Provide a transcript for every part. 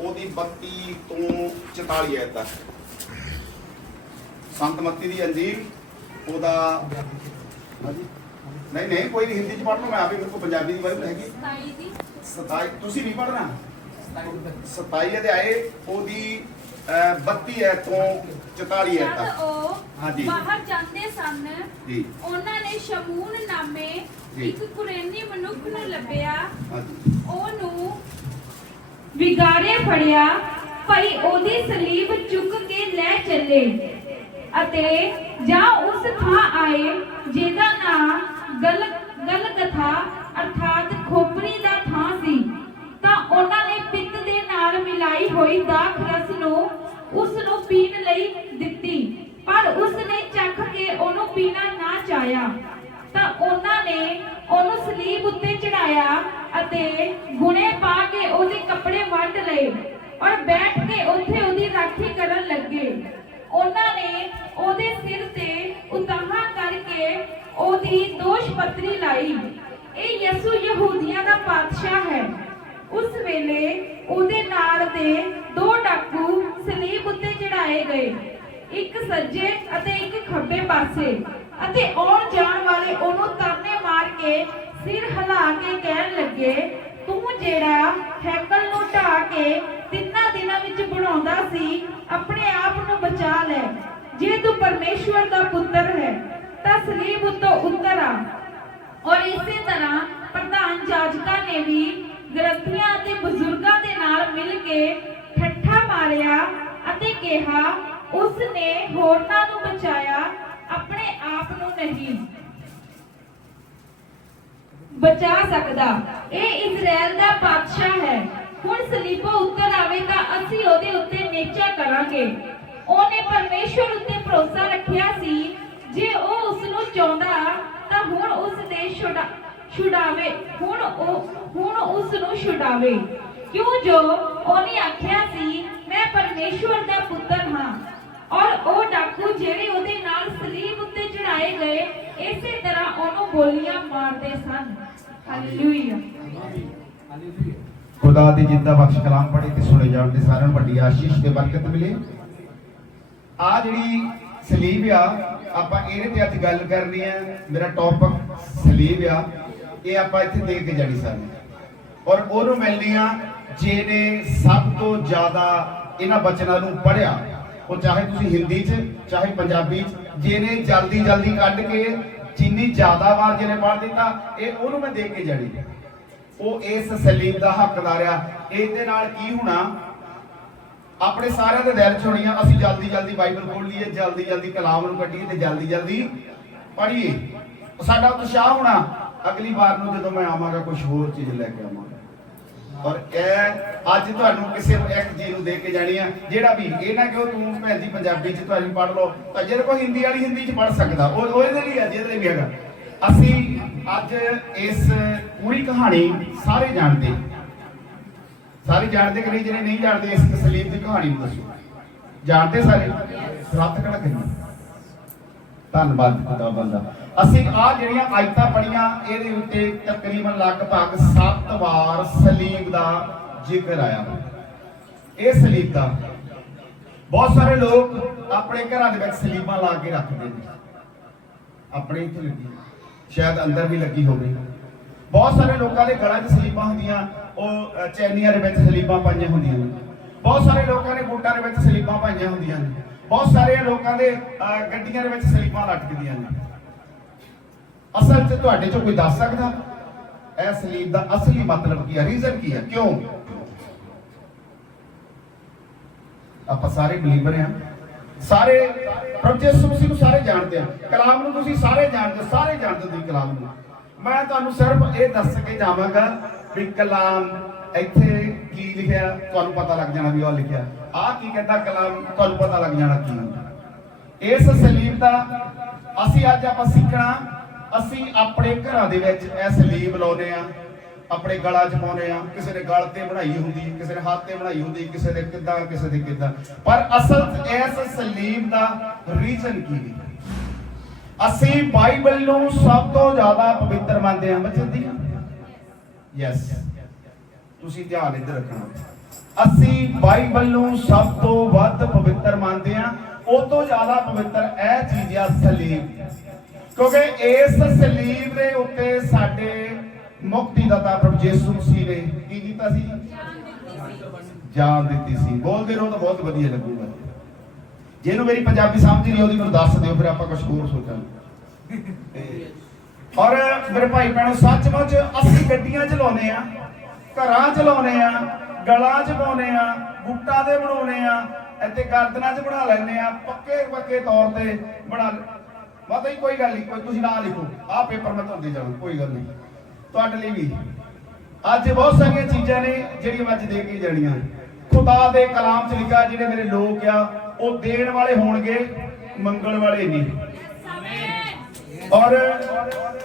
ਉਹਦੀ 32 ਤੋਂ 44 ਆਇਤ ਤੱਕ। ਸੰਤ ਮੱਤੀ ਦੀ ਅੰਜੀਲ ਉਹਦਾ नहीं नहीं कोई नहीं, हिंदी च पढ़ लो, मैं आप ही, मेरे को पंजाबी की बाइबल हैगी 27 ਤੁਸੀਂ नहीं पढ़ना 27 अध्याय ओदी 32 है तो 44 है तक। हाँ जी बाहर जाते सन जी ਉਹਨਾਂ ਨੇ ਸ਼ਮੂਨ ਨਾਮੇ ਇੱਕ ਕੁਰੇਨੀ ਮਨੁੱਖ ਨੂੰ ਲੱਭਿਆ। ਉਹਨੂੰ ਵਿਗਾੜੇ ਫੜਿਆ, ਭਈ ਉਹਦੀ ਸਲੀਬ ਚੁੱਕ ਕੇ ਲੈ ਚੱਲੇ ਅਤੇ ਜਾਂ ਉਸ ਥਾਂ ਆਏ ਜਿਹਦਾ ਨਾਂ ਗਲਗਥਾ ਅਰਥਾਤ ਖੋਪਰੀ ਦਾ ਥਾਂ ਸੀ, ਤਾਂ ਉਹਨਾਂ ਨੇ ਪਿੱਤ ਦੇ ਨਾਲ ਮਿਲਾਈ ਹੋਈ ਦਾਖ ਰਸ ਨੂੰ ਉਸ ਨੂੰ ਪੀਣ ਲਈ ਦਿੱਤੀ, ਪਰ ਉਸ ਨੇ ਚੱਖ ਕੇ ਉਹਨੂੰ ਪੀਣਾ ਨਾ ਚਾਹਿਆ। ਤਾਂ ਉਹਨਾਂ ਨੇ ਉਹਨੂੰ ਸਲੀਬ ਉੱਤੇ ਚੜਾਇਆ ਅਤੇ ਗੁਣੇ ਪਾ ਕੇ ਉਹਦੇ ਕੱਪੜੇ ਵੰਡ ਲਏ ਔਰ ਬੈਠ ਕੇ ਉੱਥੇ ਉਹਦੀ ਰਾਖੀ ਕਰਨ ਲੱਗੇ। ਉਹਨਾਂ ਨੇ ਉਹਦੇ ਸਿਰ ਤੇ ਉਤਾਹਾ ਕਰਕੇ ਉਹਦੀ ਦੋਸ਼ ਪੱਤਰੀ ਲਾਈ, ਇਹ ਯਿਸੂ ਯਹੂਦੀਆਂ ਦਾ ਪਾਤਸ਼ਾਹ ਹੈ। ਉਸ ਵੇਲੇ ਉਹਦੇ ਨਾਲ ਦੇ 2 ਡਾਕੂ ਸਲੀਬ ਉੱਤੇ ਚੜਾਏ ਗਏ, ਇੱਕ ਸੱਜੇ ਅਤੇ ਇੱਕ ਖੱਬੇ ਪਾਸੇ, ਅਤੇ ਆਉਣ ਜਾਣ ਵਾਲੇ ਉਹਨੂੰ ਤਾਨੇ ਮਾਰ ਕੇ ਸਿਰ ਹਿਲਾ ਕੇ ਕਹਿਣ ਲੱਗੇ, ਤੂੰ ਜਿਹੜਾ ਹੈਕਲ ਨੂੰ ਢਾ ਕੇ 3 ਦਿਨਾਂ ਵਿੱਚ ਬਣਾਉਂਦਾ ਸੀ, ਆਪਣੇ ਆਪ ਨੂੰ ਬਚਾ ਲੈ। ਜੇ ਤੂੰ ਪਰਮੇਸ਼ਵਰ ਦਾ ਪੁੱਤਰ ਹੈ ਤਾਂ ਸਲੀਬ ਉੱਤੋਂ ਉਤਰ ਆ। ਔਰ ਇਸੇ ਤਰ੍ਹਾਂ ਪ੍ਰਧਾਨ ਜਾਜਕਾਂ ਨੇ ਵੀ ਗ੍ਰੰਥੀਆਂ ਅਤੇ ਬਜ਼ੁਰਗਾਂ ਦੇ ਨਾਲ ਮਿਲ ਕੇ ਠੱਠਾ ਮਾਰਿਆ ਅਤੇ ਕਿਹਾ, ਉਸ ਨੇ ਹੋਰਨਾਂ ਨੂੰ ਬਚਾਇਆ, ਆਪਣੇ ਆਪ ਨੂੰ ਨਹੀਂ ਬਚਾ ਸਕਦਾ। ਇਹ ਇਜ਼ਰਾਈਲ ਦਾ ਪਾਤਸ਼ਾਹ ਹੈ। ਹੁਣ ਸਲੀਬੋਂ ਉੱਤਰ ਆਵੇ ਤਾਂ ਅਸੀਂ ਉਹਦੇ ਉੱਤੇ ਨੇਚਾ ਕਰਾਂਗੇ। ਉਹਨੇ ਪਰਮੇਸ਼ਵਰ ਉੱਤੇ ਭਰੋਸਾ ਰੱਖਿਆ ਸੀ, ਜੇ ਉਹ ਉਸ ਨੂੰ ਚਾਹੁੰਦਾ ਤਾਂ ਹੁਣ ਉਸ ਦੇ ਛੁਡਾਵੇ, ਹੁਣ ਉਸ ਨੂੰ ਛੁਡਾਵੇ, ਕਿਉਂ ਜੋ ਉਹਨੇ ਆਖਿਆ ਸੀ, ਮੈਂ ਪਰਮੇਸ਼ਵਰ ਦਾ ਪੁੱਤਰ ਹਾਂ। ਔਰ ਉਹ ਡਾਕੂ ਜਿਹੜੇ ਉਹਦੇ ਨਾਲ ਸਲੀਬ ਉੱਤੇ ਚੜਾਏ ਗਏ ਇਸੇ ਤਰ੍ਹਾਂ ਉਹਨੂੰ ਗੋਲੀਆਂ ਮਾਰਦੇ ਸਨ। ਹਾਲੇਲੂਇਆ। खुदा दी जिंदा बख्श कलाम पढ़े ते सुने जाण ते सारिਆਂ ਨੂੰ ਵੱਡੀ ਆਸ਼ੀਸ਼ ਤੇ ਬਰਕਤ ਮਿਲੇ। ਆ ਜਿਹੜੀ ਸਲੀਬ ਆ, ਆਪਾਂ ਇਹਦੇ ਤੇ ਅੱਜ ਗੱਲ ਕਰਨੀ ਹੈ। ਮੇਰਾ ਟੌਪਿਕ ਸਲੀਬ ਆ, ਇਹ ਆਪਾਂ ਇੱਥੇ ਦੇਖ ਕੇ ਜਾਣੀ ਸਾਰੀ, ਔਰ ਉਹਨੂੰ ਮਿਲਣੀ ਆ ਜਿਹਨੇ ਸਭ ਤੋਂ ਜ਼ਿਆਦਾ ਇਹਨਾਂ ਬਚਨਾਂ ਨੂੰ ਪੜ੍ਹਿਆ, ਉਹ ਚਾਹੇ ਤੁਸੀਂ ਹਿੰਦੀ 'ਚ ਚਾਹੇ ਪੰਜਾਬੀ 'ਚ, ਜਿਹਨੇ ਜਲਦੀ ਕੱਢ ਕੇ ਜਿੰਨੀ ਜ਼ਿਆਦਾ ਵਾਰ ਜਿਹਨੇ ਪੜ੍ਹ ਦਿੱਤਾ, ਇਹ ਉਹਨੂੰ ਮੈਂ ਦੇਖ ਕੇ ਜਾਣੀ। ਉਹ ਇਸ ਸਲੀਬ ਦਾ ਹੱਕਦਾਰ ਆ। ਇਹਦੇ ਨਾਲ ਕੀ ਹੋਣਾ, ਆਪਣੇ ਸਾਰਿਆਂ ਦੇ ਦਿਲ 'ਚ ਹੋਣੀਆਂ, ਅਸੀਂ ਜਲਦੀ ਬਾਈਬਲ ਖੋਲ ਲਈਏ, ਜਲਦੀ ਕਲਾਮ ਨੂੰ ਕੱਢੀਏ ਤੇ ਜਲਦੀ ਪੜ੍ਹੀਏ। ਸਾਡਾ ਉਤਸ਼ਾਹ ਹੋਣਾ ਅਗਲੀ ਵਾਰ ਨੂੰ ਜਦੋਂ ਮੈਂ ਆਵਾਂਗਾ ਕੁਝ ਹੋਰ ਚੀਜ਼ ਲੈ ਕੇ ਆਵਾਂਗਾ। ਔਰ ਇਹ ਅੱਜ ਤੁਹਾਨੂੰ ਕਿਸੇ ਨੂੰ ਇੱਕ ਚੀਜ਼ ਨੂੰ ਦੇ ਕੇ ਜਾਣੀ ਆ, ਜਿਹੜਾ ਵੀ ਇਹ ਨਾ ਕਿ ਤੂੰ ਭੈਣ ਜੀ ਪੰਜਾਬੀ 'ਚ ਤੁਸੀਂ ਪੜ੍ਹ ਲਓ, ਤਾਂ ਜਿਹੜੇ ਕੋਈ ਹਿੰਦੀ ਵਾਲੀ ਹਿੰਦੀ 'ਚ ਪੜ੍ਹ ਸਕਦਾ, ਉਹ ਇਹਦੇ ਲਈ ਆ, ਜਿਹਦੇ ਲਈ ਵੀ ਹੈਗਾ। ਅਸੀਂ ਅੱਜ ਇਸ ਪੂਰੀ ਕਹਾਣੀ ਸਾਰੇ ਜਾਣਦੇ ਕਿ ਨਹੀਂ? ਜਿਹੜੇ ਨਹੀਂ ਜਾਣਦੇ ਇਸ ਸਲੀਬ ਦੀ ਕਹਾਣੀ ਨੂੰ ਦੱਸੋ, ਜਾਣਦੇ ਸਾਰੇ? ਰੱਤ ਕੜਾ ਕਰੀਏ, ਧੰਨਵਾਦ ਖੁਦਾ ਬੰਦਾ। ਅਸੀਂ ਆ ਜਿਹੜੀਆਂ ਆਇਤਾਂ ਪੜੀਆਂ, ਇਹਦੇ ਉੱਤੇ ਤਕਰੀਬਨ ਲਗਭਗ 7 ਵਾਰ ਸਲੀਬ ਦਾ ਜ਼ਿਕਰ ਆਇਆ। ਇਹ ਸਲੀਬ ਦਾ ਬਹੁਤ ਸਾਰੇ ਲੋਕ ਆਪਣੇ ਘਰਾਂ ਦੇ ਵਿੱਚ ਸਲੀਬਾਂ ਲਾ ਕੇ ਰੱਖਦੇ ਨੇ, ਆਪਣੇ ਇੱਥੇ ਲੱਗੀ, ਸ਼ਾਇਦ ਅੰਦਰ ਵੀ ਲੱਗੀ ਹੋਵੇ। ਬਹੁਤ ਸਾਰੇ ਲੋਕਾਂ ਦੇ ਗਲਾਂ 'ਚ ਸਲੀਬਾਂ ਹੁੰਦੀਆਂ, ਉਹ ਚੈਨੀਆਂ ਦੇ ਵਿੱਚ ਸਲੀਬਾਂ ਪਾਈਆਂ ਹੁੰਦੀਆਂ ਨੇ। ਬਹੁਤ ਸਾਰੇ ਲੋਕਾਂ ਨੇ ਬੂਟਾਂ ਦੇ ਵਿੱਚ ਸਲੀਬਾਂ ਪਾਈਆਂ ਹੁੰਦੀਆਂ ਨੇ। ਬਹੁਤ ਸਾਰੇ ਲੋਕਾਂ ਦੇ ਗੱਡੀਆਂ ਦੇ ਵਿੱਚ ਸਲੀਬਾਂ ਲਟਕਦੀਆਂ ਨੇ। ਅਸਲ 'ਚ ਤੁਹਾਡੇ 'ਚੋਂ ਕੋਈ ਦੱਸ ਸਕਦਾ ਇਹ ਸਲੀਬ ਦਾ ਅਸਲੀ ਮਤਲਬ ਕੀ ਹੈ, ਰੀਜ਼ਨ ਕੀ ਹੈ, ਕਿਉਂ? ਆਪਾਂ ਸਾਰੇ ਬਲੀਵਰ ਆ, ਸਾਰੇ ਪ੍ਰਭੂ ਯਿਸੂ ਮਸੀਹ ਨੂੰ ਸਾਰੇ ਜਾਣਦੇ ਆ, ਕਲਾਮ ਨੂੰ ਤੁਸੀਂ ਸਾਰੇ ਜਾਣਦੇ ਹੋ, ਤੁਸੀਂ ਕਲਾਮ ਨੂੰ। ਮੈਂ ਤੁਹਾਨੂੰ ਸਿਰਫ ਇਹ ਦੱਸ ਕੇ ਜਾਵਾਂਗਾ ਵੀ ਕਲਾਮ ਇੱਥੇ ਕੀ ਲਿਖਿਆ, ਤੁਹਾਨੂੰ ਪਤਾ ਲੱਗ ਜਾਣਾ ਵੀ ਉਹ ਲਿਖਿਆ। ਆਹ ਕੀ ਕਹਿੰਦਾ ਕਲਾਮ, ਤੁਹਾਨੂੰ ਪਤਾ ਲੱਗ ਜਾਣਾ ਕੀ। ਇਸ ਸਲੀਬ ਦਾ ਅਸੀਂ ਅੱਜ ਆਪਾਂ ਸਿੱਖਣਾ। ਅਸੀਂ ਆਪਣੇ ਘਰਾਂ ਦੇ ਵਿੱਚ ਇਹ ਸਲੀਬ ਲਾਉਂਦੇ ਆ, ਆਪਣੇ ਗਲਾਂ 'ਚ ਪਾਉਂਦੇ ਆ। ਕਿਸੇ ਨੇ ਗਲ ਤੇ ਬਣਾਈ ਹੁੰਦੀ, ਕਿਸੇ ਨੇ ਹੱਥ ਤੇ ਬਣਾਈ ਹੁੰਦੀ, ਕਿਸੇ ਦੇ ਕਿੱਦਾਂ, ਕਿਸੇ ਦੇ ਕਿੱਦਾਂ। ਪਰ ਅਸਲ 'ਚ ਇਸ ਸਲੀਬ ਦਾ ਰੀਜ਼ਨ ਕੀ ਹੈ? ਅਸੀਂ ਬਾਈਬਲ ਨੂੰ ਸਭ ਤੋਂ ਜ਼ਿਆਦਾ ਪਵਿੱਤਰ ਮੰਨਦੇ ਹਾਂ। ਬੱਚੇ ਦੀ ਯੈਸ, ਤੁਸੀਂ ਧਿਆਨ ਇੱਧਰ ਰੱਖਣਾ। ਅਸੀਂ ਬਾਈਬਲ ਨੂੰ ਸਭ ਤੋਂ ਵੱਧ ਪਵਿੱਤਰ ਮੰਨਦੇ ਆ। ਉਹ ਤੋਂ ਜ਼ਿਆਦਾ ਪਵਿੱਤਰ ਇਹ ਚੀਜ਼ ਆ ਸਲੀਬ, ਕਿਉਂਕਿ ਇਸ ਸਲੀਬ ਦੇ ਉੱਤੇ ਸਾਡੇ ਮੁਕਤੀ ਦਾਤਾ ਪ੍ਰਭੂ ਯਿਸੂ ਮਸੀਹ ਨੇ ਕੀ ਕੀਤਾ ਸੀ? ਜਾਨ ਦਿੱਤੀ ਸੀ। ਬੋਲਦੇ ਰਹੋ ਤਾਂ ਬਹੁਤ ਵਧੀਆ ਲੱਗੂਗਾ। ਜਿਹਨੂੰ ਮੇਰੀ ਪੰਜਾਬੀ ਸਮਝ ਨਹੀਂ ਆਉਂਦੀ ਮੈਨੂੰ ਦੱਸ ਦਿਓ, ਫਿਰ ਆਪਾਂ ਕੁਝ ਹੋਰ ਸੋਚਾਂਗੇ। ਔਰ ਮੇਰੇ ਭਾਈ ਭੈਣੋ, ਸੱਚਮੁੱਚ ਅਸੀਂ ਗੱਡੀਆਂ ਚਲਾਉਂਦੇ ਆ, ਘਰਾਂ ਚਲਾਉਂਦੇ ਆ, ਗਲਾਂ ਚ ਪਾਉਂਦੇ ਆ, ਬੂਟਾਂ ਦੇ ਬਣਾਉਂਦੇ ਆ, ਇੱਥੇ ਗਰਦਨਾਂ ਚ ਬਣਾ ਲੈਂਦੇ ਆ, ਪੱਕੇ ਤੌਰ ਤੇ ਬਣਾ। ਪਤਾ ਹੀ ਕੋਈ ਗੱਲ ਨਹੀਂ, ਕੋਈ ਤੁਸੀਂ ਨਾ ਲਿਖੋ, ਆਹ ਪੇਪਰ ਮੈਂ ਤੁਹਾਨੂੰ ਦੇ ਜਾਵਾਂ, ਕੋਈ ਗੱਲ ਨਹੀਂ, ਤੁਹਾਡੇ ਲਈ ਵੀ ਅੱਜ ਬਹੁਤ ਸਾਰੀਆਂ ਚੀਜ਼ਾਂ ਨੇ ਜਿਹੜੀਆਂ ਮੈਂ ਅੱਜ ਦੇ ਕੇ ਜਾਣੀਆਂ। ਖੁਦਾ ਦੇ ਕਲਾਮ 'ਚ ਲਿਖਿਆ ਜਿਹੜੇ ਮੇਰੇ ਲੋਕ ਆ ਉਹ ਦੇਣ ਵਾਲੇ ਹੋਣਗੇ, ਮੰਗਣ ਵਾਲੇ ਨਹੀਂ। ਔਰ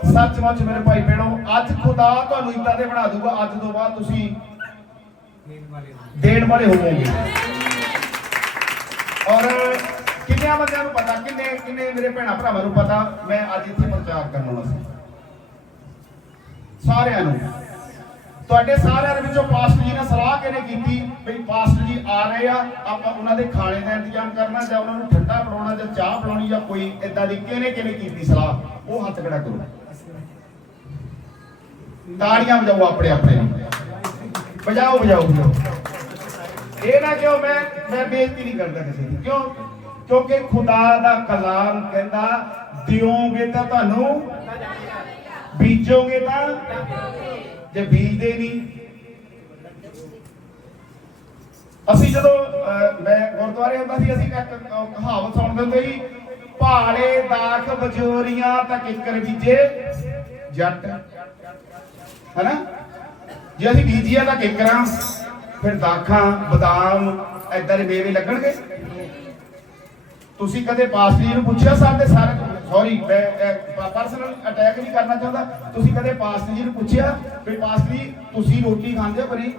ਸੱਚਮੁੱਚ ਮੇਰੇ ਭਾਈ ਭੈਣੋ, ਅੱਜ ਖੁਦਾ ਤੁਹਾਨੂੰ ਇੱਦਾਂ ਦੇ ਬਣਾ ਦੂਗਾ, ਅੱਜ ਤੋਂ ਬਾਅਦ ਤੁਸੀਂ ਦੇਣ ਵਾਲੇ ਹੋਵੋਗੇ। ਔਰ ਕਿੰਨਿਆਂ ਬੰਦਿਆਂ ਨੂੰ ਪਤਾ, ਕਿੰਨੇ ਮੇਰੇ ਭੈਣਾਂ ਭਰਾਵਾਂ ਨੂੰ ਪਤਾ ਮੈਂ ਅੱਜ ਇੱਥੇ ਪ੍ਰਚਾਰ ਕਰਨ ਆਉਣਾ ਸੀ? ਸਾਰਿਆਂ ਨੂੰ, ਤੁਹਾਡੇ ਸਾਰਿਆਂ ਦੇ ਵਿੱਚੋਂ ਪਾਸਟਰ ਜੀ ਨੇ ਸਲਾਹ ਕਿਹਨੇ ਕੀਤੀ ਵੀ ਪਾਸਟਰ ਜੀ ਆ ਰਹੇ ਆ, ਆਪਾਂ ਉਹਨਾਂ ਦੇ ਖਾਣੇ ਦਾ ਇੰਤਜ਼ਾਮ ਕਰਨਾ, ਜਾਂ ਉਹਨਾਂ ਨੂੰ ਠੰਡਾ ਪਿਲਾਉਣਾ, ਜਾਂ ਚਾਹ ਪਿਲਾਉਣੀ, ਜਾਂ ਕੋਈ ਇਦਾਂ ਦੀ ਕਿਹਨੇ ਕੀਤੀ ਸਲਾਹ? ਉਹ ਹੱਥ ਖੜਾ ਕਰੋ, ਤਾੜੀਆਂ ਵਜਾਓ, ਆਪਣੇ ਵਜਾਓ। ਇਹ ਨਾ ਕਿਉਂ ਮੈਂ ਬੇਇੱਜ਼ਤੀ ਨਹੀਂ ਕਰਦਾ ਕਿਸੇ ਦੀ, ਕਿਉਂ? ਕਿਉਂਕਿ ਖੁਦਾ ਦਾ ਕਲਾਮ ਕਹਿੰਦਾ ਦਿਓਗੇ ਤਾਂ ਤੁਹਾਨੂੰ, ਬੀਜੋਗੇ ਤਾਂ, ਜੇ ਬੀਜਦੇ ਨਹੀਂ। ਅਸੀਂ ਜਦੋਂ ਮੈਂ ਗੁਰਦੁਆਰੇ ਹੁੰਦਾ ਸੀ, ਅਸੀਂ ਕਹਾਵਤ ਸੁਣਦੇ ਹੁੰਦੇ ਸੀ, ਭਾਲੇ ਦਾਖ ਬਜੋਰੀਆਂ ਤਾਂ ਕਿੱਕਰ ਬੀਜੇ ਜੱਟ, ਹੈਨਾ? ਜੇ ਅਸੀਂ ਬੀਜੀਆਂ ਤਾਂ ਕਿੱਕਰਾਂ, ਫਿਰ ਦਾਖਾਂ, ਬਦਾਮ, ਏਦਾਂ ਦੇ ਮੇਵੇ ਲੱਗਣਗੇ। ਤੁਸੀਂ ਕਦੇ ਪਾਸਟਰ ਜੀ ਨੂੰ ਪੁੱਛਿਆ? ਸਾਡੇ ਸਾਰੇ, ਸੌਰੀ ਮੈਂ ਪਰਸਨਲ ਅਟੈਕ ਨਹੀਂ ਕਰਨਾ ਚਾਹੁੰਦਾ, ਤੁਸੀਂ ਕਦੇ ਪਾਸਟਰ ਜੀ ਨੂੰ ਪੁੱਛਿਆ ਵੀ ਪਾਸਟਰ ਜੀ ਤੁਸੀਂ ਰੋਟੀ ਖਾਂਦੇ ਹੋ ਕਿ ਨਹੀਂ?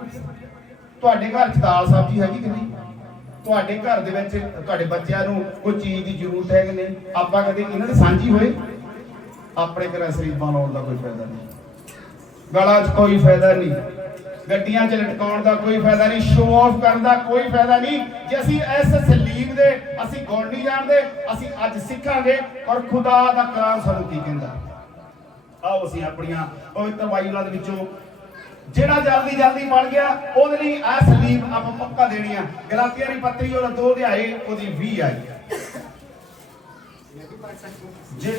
ਤੁਹਾਡੇ ਘਰ 'ਚ ਦਾਲ ਸਬਜ਼ੀ ਹੈਗੀ ਕਿ ਨਹੀਂ? ਤੁਹਾਡੇ ਘਰ ਦੇ ਵਿੱਚ ਤੁਹਾਡੇ ਬੱਚਿਆਂ ਨੂੰ ਕੋਈ ਚੀਜ਼ ਦੀ ਜ਼ਰੂਰਤ ਹੈ ਕਿ ਨਹੀਂ? ਆਪਾਂ ਕਦੇ ਇਹਨਾਂ ਦੇ ਸਾਂਝੀ ਹੋਏ? ਆਪਣੇ ਘਰਾਂ ਸਰੀਬਾਂ ਲਾਉਣ ਦਾ ਕੋਈ ਫਾਇਦਾ ਨਹੀਂ, ਗਲਾਂ 'ਚ ਕੋਈ ਫਾਇਦਾ ਨਹੀਂ, ਗੱਡੀਆਂ 'ਚ ਲਟਕਾਉਣ ਦਾ ਕੋਈ ਫਾਇਦਾ ਨਹੀਂ, ਸ਼ੋਅ ਆਫ ਕਰਨ ਦਾ ਕੋਈ ਫਾਇਦਾ ਨਹੀਂ। ਜੇ ਅਸੀਂ ਇਸ ਸਲੀਬ ਦੇ ਅਸੀਂ ਗੁਣ ਨਹੀਂ ਜਾਣਦੇ, ਅਸੀਂ ਅੱਜ ਸਿੱਖਾਂਗੇ। ਔਰ ਖੁਦਾ ਦਾ ਕਲਾਮ ਸਾਨੂੰ ਕੀ ਕਹਿੰਦਾ, ਆਓ ਅਸੀਂ ਆਪਣੀਆਂ ਪਵਿੱਤਰ ਬਾਈਬਲਾਂ ਦੇ ਵਿੱਚੋਂ ਜਿਹੜਾ ਜਲਦੀ ਪੜ ਗਿਆ ਉਹਦੇ ਲਈ ਇਹ ਸਲੀਬ ਆਪਾਂ ਪੱਕਾ ਦੇਣੀ ਆ। ਗਲਾਤੀਆਂ ਦੀ ਪੱਤਰੀ ਉਹਦਾ 2 ਅਧਿਆਏ ਉਹਦੀ 20 ਆਈ। ਜੇ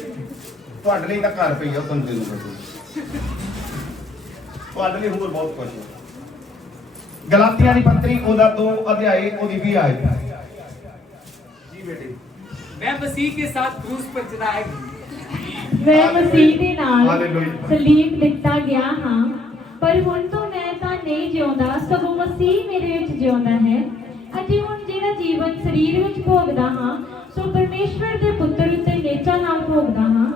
ਤੁਹਾਡੇ ਲਈ ਤਾਂ ਘਰ ਪਈ ਆ, ਤੁਹਾਨੂੰ ਦੇ ਦੂੰਗਾ, ਤੁਹਾਡੇ ਲਈ ਹੋਰ ਬਹੁਤ ਕੁਝ ਹੈ। ਗਲਾਤੀਆਂ ਦੀ ਪੱਤਰੀ ਉਹਦਾ 2 ਅਧਿਆਏ ਉਹਦੀ 20 ਆਈ। ਜੀ ਬੇਟੇ, मैं मसीह के साथ क्रूस पर चढ़ाया ਮੈਂ ਮਸੀਹ ਦੇ ਨਾਲ ਸਲੀਬ ਦਿੱਤਾ ਗਿਆ ਹਾਂ, ਪਰ ਹੁਣ ਤੋਂ ਮੈਂ ਤਾਂ ਨਹੀਂ ਜਿਉਂਦਾ, ਸਗੋਂ ਮਸੀਹ ਮੇਰੇ ਵਿੱਚ ਜਿਉਂਦਾ ਹੈ। ਅਤੇ ਹੁਣ ਜਿਹੜਾ ਜੀਵਨ ਸਰੀਰ ਵਿੱਚ ਭੋਗਦਾ ਹਾਂ, ਸੋ ਪਰਮੇਸ਼ਵਰ ਦੇ ਪੁੱਤਰ ਉੱਤੇ ਨੇਚਾ ਨਾਲ ਭੋਗਦਾ ਹਾਂ,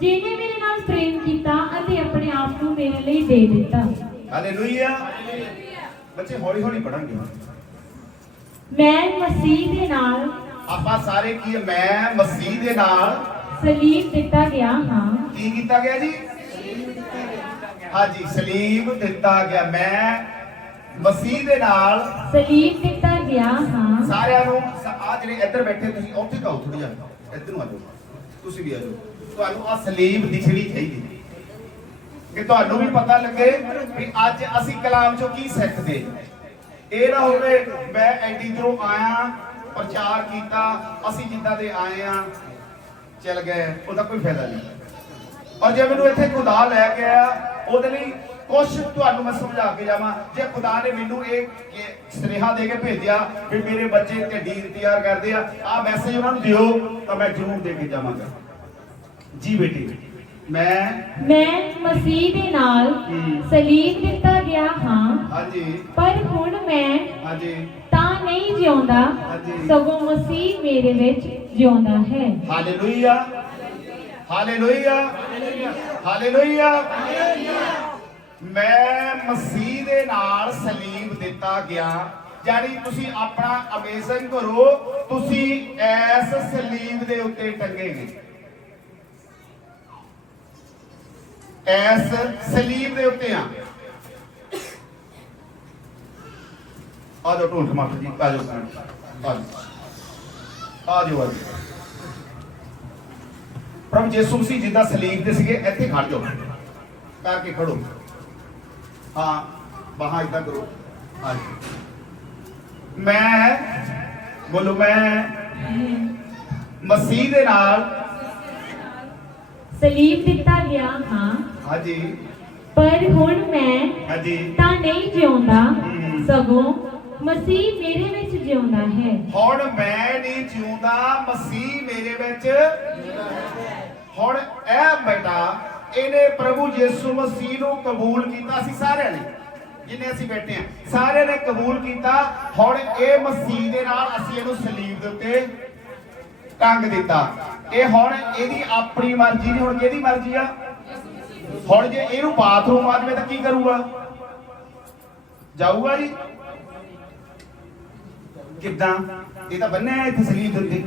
ਜਿਹਨੇ ਮੇਰੇ ਨਾਲ ਪ੍ਰੇਮ ਕੀਤਾ ਅਤੇ ਆਪਣੇ ਆਪ ਨੂੰ ਮੇਰੇ ਲਈ ਦੇ ਦਿੱਤਾ। ਹਾਲੇਲੂਇਆ। ਬੱਚੇ ਹੌਲੀ ਹੌਲੀ ਪੜਾਂਗੇ। ਮੈਂ ਮਸੀਹ ਦੇ ਨਾਲ, ਆਪਾਂ ਸਾਰੇ ਕੀ, ਮੈਂ ਮਸੀਹ ਦੇ ਨਾਲ ਸਲੀਬ ਦਿੱਤਾ ਗਿਆ ਹਾਂ। ਕੀ ਕੀਤਾ ਗਿਆ ਜੀ? ਹਾਂਜੀ, ਸਲੀਬ ਦਿੱਤਾ ਗਿਆ। ਮੈਂ ਮਸੀਹ ਦੇ ਨਾਲ ਸਲੀਬ ਦਿੱਤਾ ਗਿਆ ਹਾਂ। ਸਾਰਿਆਂ ਨੂੰ ਆ ਜਿਹੜੇ ਇੱਧਰ ਬੈਠੇ ਤੁਸੀਂ ਉੱਥੇ ਜਾਓ, ਥੋੜੀ ਜਿਹਾ ਇੱਧਰ ਨੂੰ ਆ ਜਾਓ, ਤੁਸੀਂ ਵੀ ਆ ਜਾਓ। ਤੁਹਾਨੂੰ ਆ ਸਲੀਬ ਦਿਖਣੀ ਚਾਹੀਦੀ ਕਿ ਤੁਹਾਨੂੰ ਵੀ ਪਤਾ ਲੱਗੇ ਵੀ ਅੱਜ ਅਸੀਂ ਕਲਾਮ ਚੋਂ ਕੀ ਸਿੱਖਦੇ। ਇਹ ਨਾ ਹੋਵੇ ਮੈਂ ਐਡੀ ਦੂਰੋਂ ਆਇਆ, ਪ੍ਰਚਾਰ ਕੀਤਾ, ਅਸੀਂ ਜਿੱਦਾਂ ਦੇ ਆਏ ਆ ਚਲ ਗਏ, ਉਹਦਾ ਕੋਈ ਫਾਇਦਾ ਨਹੀਂ। ਔਰ ਜੇ ਮੈਨੂੰ ਇੱਥੇ ਖੁਦਾ ਲੈ ਕੇ ਆਇਆ, ਉਹਦੇ ਲਈ ਕੁਝ ਤੁਹਾਨੂੰ ਮੈਂ ਸਮਝਾ ਕੇ ਜਾਵਾਂ। ਜੇ ਖੁਦਾ ਨੇ ਮੈਨੂੰ ਇਹ ਸੁਨੇਹਾ ਦੇ ਕੇ ਭੇਜਿਆ ਵੀ ਮੇਰੇ ਬੱਚੇ ਢੀਰ ਤਿਆਰ ਕਰਦੇ ਆ, ਆਹ ਮੈਸੇਜ ਉਹਨਾਂ ਨੂੰ ਦਿਓ, ਤਾਂ ਮੈਂ ਜ਼ਰੂਰ ਦੇ ਕੇ ਜਾਵਾਂਗਾ। ਜੀ ਬੇਟੀ, ਮੈਂ ਮਸੀਹ ਦੇ ਨਾਲ ਸਲੀਬ ਦਿੱਤਾ ਗਿਆ ਹਾਂ। ਹਾਂਜੀ। ਪਰ ਹੁਣ ਮੈਂ ਹਾਂਜੀ ਤਾਂ ਨਹੀਂ ਜਿਉਂਦਾ, ਸਗੋਂ ਮਸੀਹ ਮੇਰੇ ਵਿੱਚ ਜਿਉਂਦਾ ਹੈ। Hallelujah, hallelujah, hallelujah. ਮੈਂ ਮਸੀਹ ਦੇ ਨਾਲ ਸਲੀਬ ਦਿੱਤਾ ਗਿਆ, ਯਾਨੀ ਤੁਸੀਂ ਆਪਣਾ ਅਮੇਜ਼ਿੰਗ ਕਰੋ, ਤੁਸੀਂ ਇਸ ਸਲੀਬ ਦੇ ਉੱਤੇ ਟੰਗੇਗੇ, ਇਸ ਸਲੀਬ ਦੇ ਉੱਤੇ ਆ। ਆ ਜਾਓ ਢੋਲਕ ਮਾਸਟਰ ਜੀ, ਆ ਜਾਓ ਆ ਜਾਓ ਆ ਜਾਓ। ਪ੍ਰਭੂ ਯਿਸੂ ਮਸੀਹ ਜਿੱਦਾਂ ਸਲੀਬ ਤੇ ਸੀਗੇ, ਇੱਥੇ ਖੜ ਜਾਓ, ਕਰਕੇ ਖੜੋ। ਹਾਂ ਬਾਹਾਂ ਇਦਾਂ ਕਰੋ। ਹਾਂਜੀ ਮੈਂ ਬੋਲੋ, ਮੈਂ ਮਸੀਹ ਦੇ ਨਾਲ ਸਲੀਬ ਦਿੱਤਾ ਗਿਆ ਹਾਂ, ਹਾਂਜੀ ਪਰ ਹੁਣ ਮੈਂ ਹਾਂਜੀ ਤਾਂ ਨਹੀਂ ਜਿਉਂਦਾ, ਸਗੋਂ ਮਸੀਹ ਮੇਰੇ ਵਿੱਚ ਜਿਉਂਦਾ ਹੈ। ਹੁਣ ਮੈਂ ਨਹੀਂ ਜਿਉਂਦਾ, ਮਸੀਹ ਮੇਰੇ ਵਿੱਚ। ਹੁਣ ਇਹ ਬੇਟਾ ਇਹਨੇ ਪ੍ਰਭੂ ਯਿਸੂ ਮਸੀਹ ਨੂੰ ਕਬੂਲ ਕੀਤਾ ਸੀ, ਸਾਰਿਆਂ ਨੇ ਜਿੰਨੇ ਅਸੀਂ ਬੈਠੇ ਆ ਸਾਰਿਆਂ ਨੇ ਕਬੂਲ ਕੀਤਾ। ਹੁਣ ਇਹ ਮਸੀਹ ਦੇ ਨਾਲ ਅਸੀਂ ਇਹਨੂੰ ਸਲੀਬ ਦੇ ਉੱਤੇ ਟੰਗ ਦਿੱਤਾ। ਇਹ ਹੁਣ ਇਹਦੀ ਆਪਣੀ ਮਰਜ਼ੀ ਨਹੀਂ, ਹੁਣ ਕਿਹਦੀ ਮਰਜ਼ੀ ਆ? ਹੁਣ ਜੇ ਇਹਨੂੰ ਬਾਥਰੂਮ ਆ ਜਾਵੇ ਤਾਂ ਕੀ ਕਰੂਗਾ? ਜਾਊਗਾ ਜੀ? ਕਿੱਦਾਂ? ਇਹ ਤਾਂ ਬੰਨਿਆ ਇੱਥੇ ਸਲੀਬ ਦੇ ਉੱਤੇ।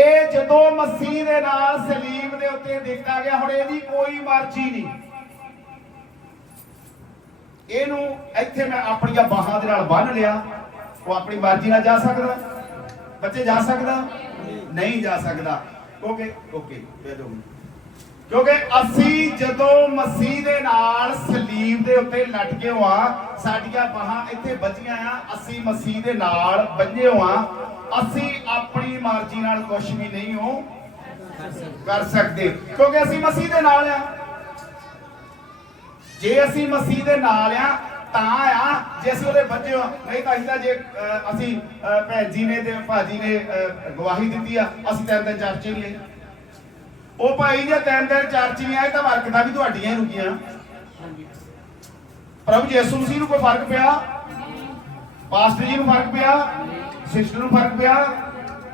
ਇਹ ਜਦੋਂ ਮਸੀਹ ਦੇ ਨਾਲ ਸਲੀਬ ਦੇ ਉੱਤੇ ਦਿੱਤਾ ਗਿਆ, ਹੁਣ ਇਹਦੀ ਕੋਈ ਮਰਜ਼ੀ ਨਹੀਂ। ਇਹਨੂੰ ਇੱਥੇ ਮੈਂ ਆਪਣੀਆਂ ਬਾਹਾਂ ਦੇ ਨਾਲ ਬੰਨ ਲਿਆ, ਉਹ ਆਪਣੀ ਮਰਜ਼ੀ ਨਾਲ ਜਾ ਸਕਦਾ? ਬੱਚੇ ਜਾ ਸਕਦਾ? ਨਹੀਂ ਜਾ ਸਕਦਾ। ਕਿਉਂਕਿ ਅਸੀਂ ਜਦੋਂ ਮਸੀਹ ਦੇ ਨਾਲ ਸਲੀਬ ਦੇ ਉੱਤੇ ਲਟਕੇ ਹੋਆ, ਸਾਡੀਆਂ ਬਾਹਾਂ ਇੱਥੇ ਬੱਝੀਆਂ ਆ, ਅਸੀਂ ਮਸੀਹ ਦੇ ਨਾਲ ਬੰਝੇ ਹੋਆ, ਅਸੀਂ ਆਪਣੀ ਮਰਜ਼ੀ ਨਾਲ ਕੁਝ ਵੀ ਨਹੀਂ ਹੋ ਕਰ ਸਕਦੇ, ਕਿਉਂਕਿ ਅਸੀਂ ਮਸੀਹ ਦੇ ਨਾਲ ਆ। ਜੇ ਅਸੀਂ ਮਸੀਹ ਦੇ ਨਾਲ ਆ ਤਾਂ ਆ, ਜੇ ਅਸੀਂ ਉਹਦੇ ਬੱਝੇ ਹੋ, ਨਹੀਂ ਤਾਂ ਅਸੀਂ ਜੇ ਅਸੀਂ ਭੈਣ ਜੀ ਨੇ ਤੇ ਭਾਜੀ ਨੇ ਗਵਾਹੀ ਦਿੱਤੀ ਆ, ਅਸੀਂ ਤਿੰਨ ਦਿਨ ਚਰਚ ਨਹੀਂ ਆਏ। ਉਹ ਭਾਈ ਜੇ ਤਿੰਨ ਦਿਨ ਚਰਚ ਨਹੀਂ ਆਏ ਤਾਂ ਬਰਕਤਾਂ ਵੀ ਤੁਹਾਡੀਆਂ ਹੀ ਰੁਕੀਆਂ। ਪ੍ਰਭੂ ਯਿਸੂ ਮਸੀਹ ਨੂੰ ਕੋਈ ਫਰਕ ਪਿਆ? ਪਾਸਟਰ ਜੀ ਨੂੰ ਫਰਕ ਪਿਆ? ਸਿਸਟਰ ਨੂੰ ਫਰਕ ਪਿਆ?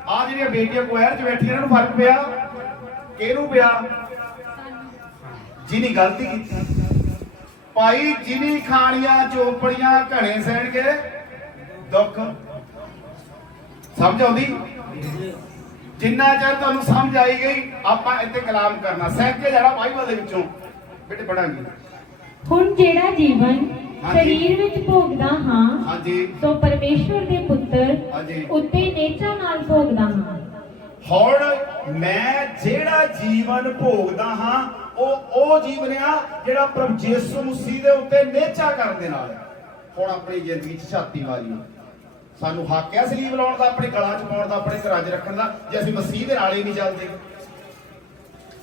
ਆ ਜਿਹੜੀਆਂ ਬੇਟੀਆਂ ਕੁਆਇਰ 'ਚ ਬੈਠੀਆਂ ਇਹਨਾਂ ਨੂੰ ਫਰਕ ਪਿਆ? ਕਿਹਨੂੰ ਪਿਆ? ਜਿਹਨੇ ਗਲਤੀ ਕੀਤੀ। ਭਾਈ ਜਿਹਨੀ ਖਾਣੀਆਂ ਚੋਪੜੀਆਂ ਘਣੇ ਸਹਿਣ ਕੇ ਦੁੱਖ ਸਮਝ ਆਉਂਦੀ? ਜਿੰਨਾ ਚਿਰ ਤੁਹਾਨੂੰ ਸਮਝ ਆਈ ਗਈ, ਆਪਾਂ ਇੱਥੇ ਕਲਾਮ ਕਰਨਾ ਸਹਿ ਕੇ ਜਿਹੜਾ ਬਾਈਬਲ ਦੇ ਵਿੱਚੋਂ ਬੇਟੇ ਪੜਾਂਗੇ। ਹੁਣ ਜਿਹੜਾ ਜੀਵਨ ਸਰੀਰ ਵਿੱਚ ਭੋਗਦਾ ਹਾਂ, ਹਾਂਜੀ, ਸੋ ਪਰਮੇਸ਼ਵਰ ਦੇ ਪੁੱਤਰ ਹਾਂਜੀ ਉੱਤੇ ਨੇਚਾ ਨਾਲ ਭੋਗਦਾ ਹਾਂ। ਹੁਣ ਮੈਂ ਜਿਹੜਾ ਜੀਵਨ ਭੋਗਦਾ ਹਾਂ, ਉਹ ਜੀਵਨ ਆ ਜਿਹੜਾ ਪ੍ਰਭੂ ਯਿਸੂ ਮਸੀਹ ਦੇ ਉੱਤੇ ਨੇਚਾ ਕਰਨ ਦੇ ਨਾਲ। ਹੁਣ ਆਪਣੀ ਜ਼ਿੰਦਗੀ 'ਚ ਛਾਤੀ ਮਾਰੀ, ਸਾਨੂੰ ਹੱਕ ਹੈ ਸਲੀਬ ਲਾਉਣ ਦਾ, ਆਪਣੇ ਗਲਾਂ 'ਚ ਪਾਉਣ ਦਾ, ਆਪਣੇ ਘਰਾਂ 'ਚ ਰੱਖਣ ਦਾ, ਜੇ ਅਸੀਂ ਮਸੀਹ ਦੇ ਨਾਲ ਹੀ ਨਹੀਂ ਚੱਲਦੇ।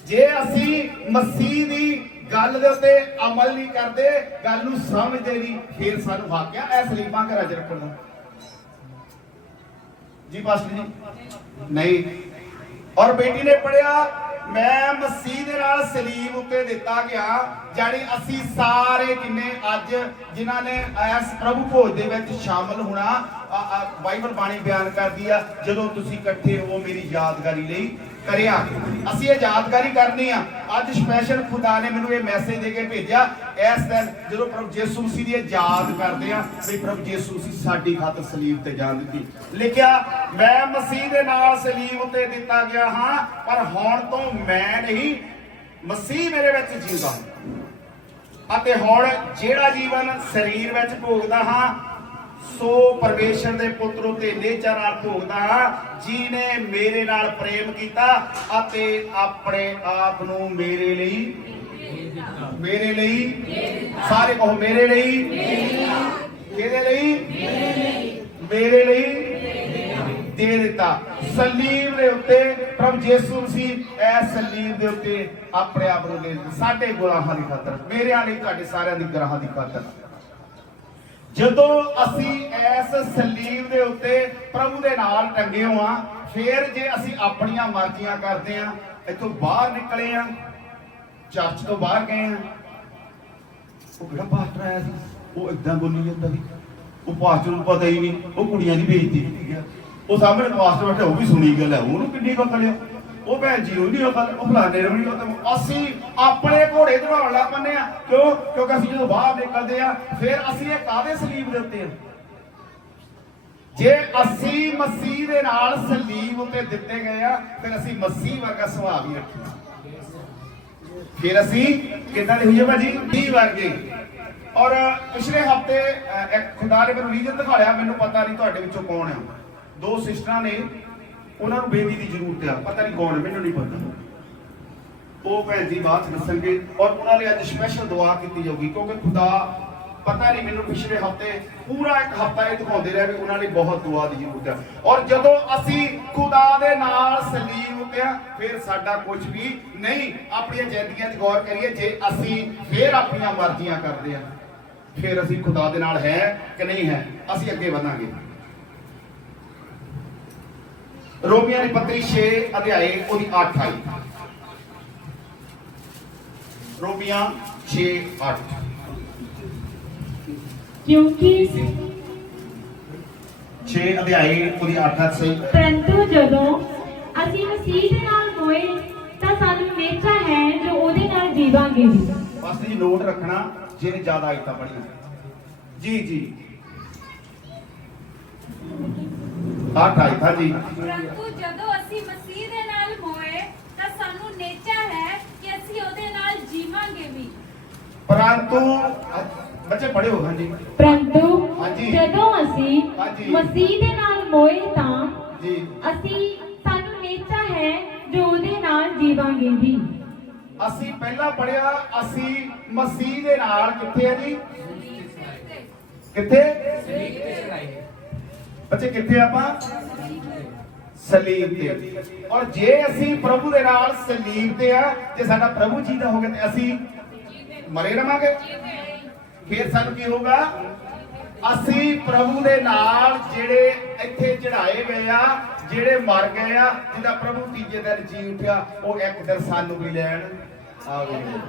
ਜੇ ਅਸੀਂ ਮਸੀਹ ਦੀ ਗੱਲ ਦੇ ਉੱਤੇ ਅਮਲ ਨਹੀਂ ਕਰਦੇ, ਗੱਲ ਨੂੰ ਸਮਝਦੇ ਨਹੀਂ, ਫਿਰ ਸਾਨੂੰ ਹੱਕ ਹੈ ਇਹ ਸਲੀਬਾਂ ਘਰਾਂ 'ਚ ਰੱਖਣ ਦਾ। ਜੀ ਪਾਸਟਰ ਜੀ ਨਹੀਂ। ਔਰ ਬੇਟੀ ਨੇ ਪੜਿਆ, ਮੈਂ ਮਸੀਹ ਦੇ ਨਾਲ ਸਲੀਬ ਉੱਤੇ ਦਿੱਤਾ ਗਿਆ, ਜਾਨੀ ਅਸੀਂ ਸਾਰੇ ਜਿੰਨੇ ਅੱਜ ਜਿਨ੍ਹਾਂ ਨੇ ਇਸ ਪ੍ਰਭੂ ਭੋਜ ਦੇ ਵਿੱਚ ਸ਼ਾਮਲ ਹੋਣਾ, ਬਾਈਬਲ ਬਾਣੀ ਬਿਆਨ ਕਰਦੀ ਆ, ਜਦੋਂ ਤੁਸੀਂ ਇਕੱਠੇ ਹੋ ਮੇਰੀ ਯਾਦਗਾਰੀ ਲਈ ਕਰਿਆ। ਅਸੀਂ ਇਹ ਯਾਦਗਾਰੀ ਕਰਨੀ ਆ। ਅੱਜ ਸਪੈਸ਼ਲ ਖੁਦਾ ਨੇ ਮੈਨੂੰ ਇਹ ਮੈਸੇਜ ਦੇ ਕੇ ਭੇਜਿਆ, ਇਸ ਦਿਨ ਜਦੋਂ ਪ੍ਰਭੂ ਯਿਸੂ ਮਸੀਹ ਦੀ ਯਾਦ ਕਰਦੇ ਆ ਵੀ ਪ੍ਰਭੂ ਯਿਸੂ ਮਸੀਹ ਸਾਡੀ ਖਾਤਰ ਸਲੀਬ ਤੇ ਜਾਨ ਦਿੱਤੀ। ਲਿਖਿਆ, ਮੈਂ ਮਸੀਹ ਦੇ ਨਾਲ ਸਲੀਬ ਉੱਤੇ ਦਿੱਤਾ ਗਿਆ ਹਾਂ, ਪਰ ਹੁਣ ਤੋਂ ਮੈਂ ਨਹੀਂ, ਮਸੀਹ ਮੇਰੇ ਵਿੱਚ ਜੀਉਂਦਾ। ਅਤੇ ਹੁਣ ਜਿਹੜਾ ਜੀਵਨ ਸਰੀਰ ਵਿੱਚ ਭੋਗਦਾ ਹਾਂ, ਸੋ ਪਰਮੇਸ਼ਰ ਦੇ ਪੁੱਤਰ ਉਤੇ ਨੇਚਾ ਨਾਲ ਭੋਗਦਾ ਹਾਂ, ਜਿਨੇ ਮੇਰੇ ਨਾਲ ਪ੍ਰੇਮ ਕੀਤਾ ਅਤੇ ਆਪਣੇ ਆਪ ਨੂੰ ਮੇਰੇ ਲਈ ਸਾਰੇ ਕਹੋ ਮੇਰੇ ਲਈ, ਕਿਹਦੇ ਲਈ? ਮੇਰੇ ਲਈ ਦੇ ਦਿੱਤਾ। ਸਲੀਬ ਦੇ ਉੱਤੇ ਪ੍ਰਭੂ ਯਿਸੂ ਮਸੀਹ ਐ ਸਲੀਬ ਦੇ ਉੱਤੇ ਆਪਣੇ ਆਪ ਨੂੰ ਦੇ ਦਿੱਤਾ, ਸਾਡੇ ਗੁਨਾਹਾਂ ਦੀ ਖਾਤਰ, ਮੇਰਿਆਂ ਲਈ, ਤੁਹਾਡੇ ਸਾਰਿਆਂ ਦੀ ਗੁਨਾਹਾਂ ਦੀ ਖਾਤਰ। ਜਦੋਂ ਅਸੀਂ ਇਸ ਸਲੀਬ ਦੇ ਉੱਤੇ ਪ੍ਰਭੂ ਦੇ ਨਾਲ ਟੰਗੇ ਹੋਵਾਂ, ਫਿਰ ਜੇ ਅਸੀਂ ਆਪਣੀਆਂ ਮਰਜ਼ੀਆਂ ਕਰਦੇ ਆ, ਇੱਥੋਂ ਬਾਹਰ ਨਿਕਲੇ ਆ, ਚਰਚ ਤੋਂ ਬਾਹਰ ਗਏ ਆ, ਉਹ ਕਿਹੜਾ ਪਾਸਟਰ ਆਇਆ ਸੀ, ਉਹ ਇਦਾਂ ਬੋਲੀ ਜਾਂਦਾ ਸੀ, ਉਹ ਪਾਸਟਰ ਨੂੰ ਪਤਾ ਹੀ ਨਹੀਂ, ਉਹ ਕੁੜੀਆਂ ਦੀ ਬੇਇੱਜ਼ਤੀ ਕੀਤੀ ਗਿਆ, ਉਹ ਸਾਹਮਣੇ ਪਾਸਟਰ ਬੈਠਾ, ਉਹ ਵੀ ਸੁਣੀ ਗੱਲ ਹੈ, ਉਹਨੂੰ ਕਿੰਨੀ ਅਕਲ ਆ, ਉਹ ਭੈਣ ਜੀ ਉਹ ਨਹੀਂ ਅਕਲ, ਉਹ ਫਲਾਣੇ ਨੂੰ ਨਹੀਂ ਅਕਲ। ਅਸੀਂ ਆਪਣੇ ਘੋੜੇ ਦੌੜਾਉਣ ਲੱਗ ਪੈਂਦੇ ਆ। ਕਿਉਂ? ਕਿਉਂਕਿ ਅਸੀਂ ਜਦੋਂ ਬਾਹਰ ਨਿਕਲਦੇ ਆ, ਫਿਰ ਅਸੀਂ ਇਹ ਕਾਹਦੇ ਸਲੀਬ ਦੇ ਉੱਤੇ ਆ? ਜੇ ਅਸੀਂ ਮਸੀਹ ਦੇ ਨਾਲ ਸਲੀਬ ਉੱਤੇ ਦਿੱਤੇ ਗਏ ਆ, ਫਿਰ ਅਸੀਂ ਮਸੀਹ ਵਰਗਾ ਸੁਭਾਅ ਵੀ ਰੱਖੀਏ। ਫਿਰ ਅਸੀਂ ਕਿੱਦਾਂ ਦੇ ਹੋਈਏ ਭਾਜੀ? ਮਸੀਹ ਵਰਗੇ। ਔਰ ਪਿਛਲੇ ਹਫਤੇ ਇੱਕ ਖੁਦਾ ਨੇ ਮੈਨੂੰ ਰੀਜਨ ਦਿਖਾ ਲਿਆ, ਮੈਨੂੰ ਪਤਾ ਨਹੀਂ ਤੁਹਾਡੇ ਵਿੱਚੋਂ ਕੌਣ ਆ। ਦੋ ਸਿਸਟਰਾਂ ਨੇ, ਉਹਨਾਂ ਨੂੰ ਬੇਬੀ ਦੀ ਜ਼ਰੂਰਤ ਆ, ਪਤਾ ਨਹੀਂ ਕੌਣ, ਮੈਨੂੰ ਨਹੀਂ ਪਤਾ। ਉਹ ਭੈਣ ਜੀ ਬਾਅਦ ਚ ਦੱਸਣਗੇ। ਔਰ ਉਹਨਾਂ ਲਈ ਅੱਜ ਸਪੈਸ਼ਲ ਦੁਆ ਕੀਤੀ ਜਾਊਗੀ, ਕਿਉਂਕਿ ਖੁਦਾ ਪਤਾ ਨਹੀਂ ਮੈਨੂੰ ਪਿਛਲੇ ਹਫਤੇ ਪੂਰਾ ਇੱਕ ਹਫਤਾ ਇਹ ਦਿਖਾਉਂਦੇ ਰਹੇ ਵੀ ਉਹਨਾਂ ਲਈ ਬਹੁਤ ਦੁਆ ਦੀ ਜ਼ਰੂਰਤ ਹੈ। ਔਰ ਜਦੋਂ ਅਸੀਂ ਖੁਦਾ ਦੇ ਨਾਲ ਸਲੀਮ ਹੁੰਦੇ ਆ, ਫਿਰ ਸਾਡਾ ਕੁਝ ਵੀ ਨਹੀਂ। ਆਪਣੀਆਂ ਜ਼ਿੰਦਗੀਆਂ 'ਚ ਗੌਰ ਕਰੀਏ, ਜੇ ਅਸੀਂ ਫਿਰ ਆਪਣੀਆਂ ਮਰਜ਼ੀਆਂ ਕਰਦੇ ਆ, ਫਿਰ ਅਸੀਂ ਖੁਦਾ ਦੇ ਨਾਲ ਹੈ ਕਿ ਨਹੀਂ ਹੈ। ਅਸੀਂ ਅੱਗੇ ਵਧਾਂਗੇ। ਰੋਮੀਆਂ ਦੀ ਪੱਤਰੀ 6 ਅਧਿਆਏ ਉਹਦੀ 8 ਆਈ। ਰੋਮੀਆਂ 6:8। ਕਿਉਂਕਿ 6 ਅਧਿਆਏ ਉਹਦੀ 8 ਸਹੀ। ਪਰੰਤੂ ਜਦੋਂ ਅਸੀਂ ਮਸੀਹ ਦੇ ਨਾਲ ਹੋਏ ਤਾਂ ਸਾਨੂੰ ਨਿਸ਼ਚਾ ਹੈ ਜੋ ਉਹਦੇ ਨਾਲ ਜੀਵਾਂਗੇ ਵੀ। ਬਸ ਜੀ ਨੋਟ ਰੱਖਣਾ ਜਿਹਨੇ ਜ਼ਿਆਦਾ ਆਇਤਾਂ ਪੜ੍ਹੀਆਂ। ਜੀ ਜੀ 8 ਆਇਤਾਂ ਜੀ। ਪਰੰਤੂ ਜਦੋਂ ਅਸੀਂ ਮਸੀਹ ਦੇ ਨਾਲ ਹੋਏ ਤਾਂ ਸਾਨੂੰ ਨਿਸ਼ਚਾ ਹੈ ਕਿ ਅਸੀਂ ਉਹਦੇ ਨਾਲ ਜੀਵਾਂਗੇ ਵੀ। ਪਰੰਤੂ ਬੱਚੇ ਪੜ੍ਹਿਓ। ਹਾਂਜੀ ਪਰੰਤੂ ਹਾਂਜੀ। ਜਦੋਂ ਅਸੀਂ ਹਾਂਜੀ। ਮਸੀਹ ਦੇ ਨਾਲ ਹੋਏ ਤਾਂ ਜੀ ਸਾਨੂੰ ਨਿਸ਼ਚਾ ਹੈ ਜੋ ਉਹਦੇ ਨਾਲ ਜੀਵਾਂਗੇ ਵੀ। ਅਸੀਂ ਪਹਿਲਾਂ ਪੜ੍ਹਿਆ, ਅਸੀਂ ਮਸੀਹ ਦੇ ਨਾਲ ਕਿੱਥੇ ਆ ਜੀ? ਕਿੱਥੇ ਬੱਚੇ? ਕਿੱਥੇ ਆਪਾਂ? ਸਲੀਬ ਤੇ। ਔਰ ਜੇ ਅਸੀਂ ਪ੍ਰਭੂ ਦੇ ਨਾਲ ਸਲੀਬ ਤੇ ਆ, ਜੇ ਸਾਡਾ ਪ੍ਰਭੂ ਜੀ ਦਾ ਹੋਵੇ ਤੇ ਅਸੀਂ ਮਰੇ ਰਵਾਂਗੇ। ਫਿਰ ਸਾਨੂੰ ਕੀ ਹੋਊਗਾ? ਅਸੀਂ ਪ੍ਰਭੂ ਦੇ ਨਾਲ ਜਿਹੜੇ ਇੱਥੇ ਚੜਾਏ ਗਏ ਆ, ਜਿਹੜੇ ਮਰ ਗਏ ਆ, ਜਿਹਦਾ ਪ੍ਰਭੂ ਤੀਜੇ ਦਿਨ ਜੀ ਉੱਠਿਆ, ਉਹ ਇੱਕ ਦਿਨ ਸਾਨੂੰ ਵੀ ਲੈਣ ਆਵੇਗਾ।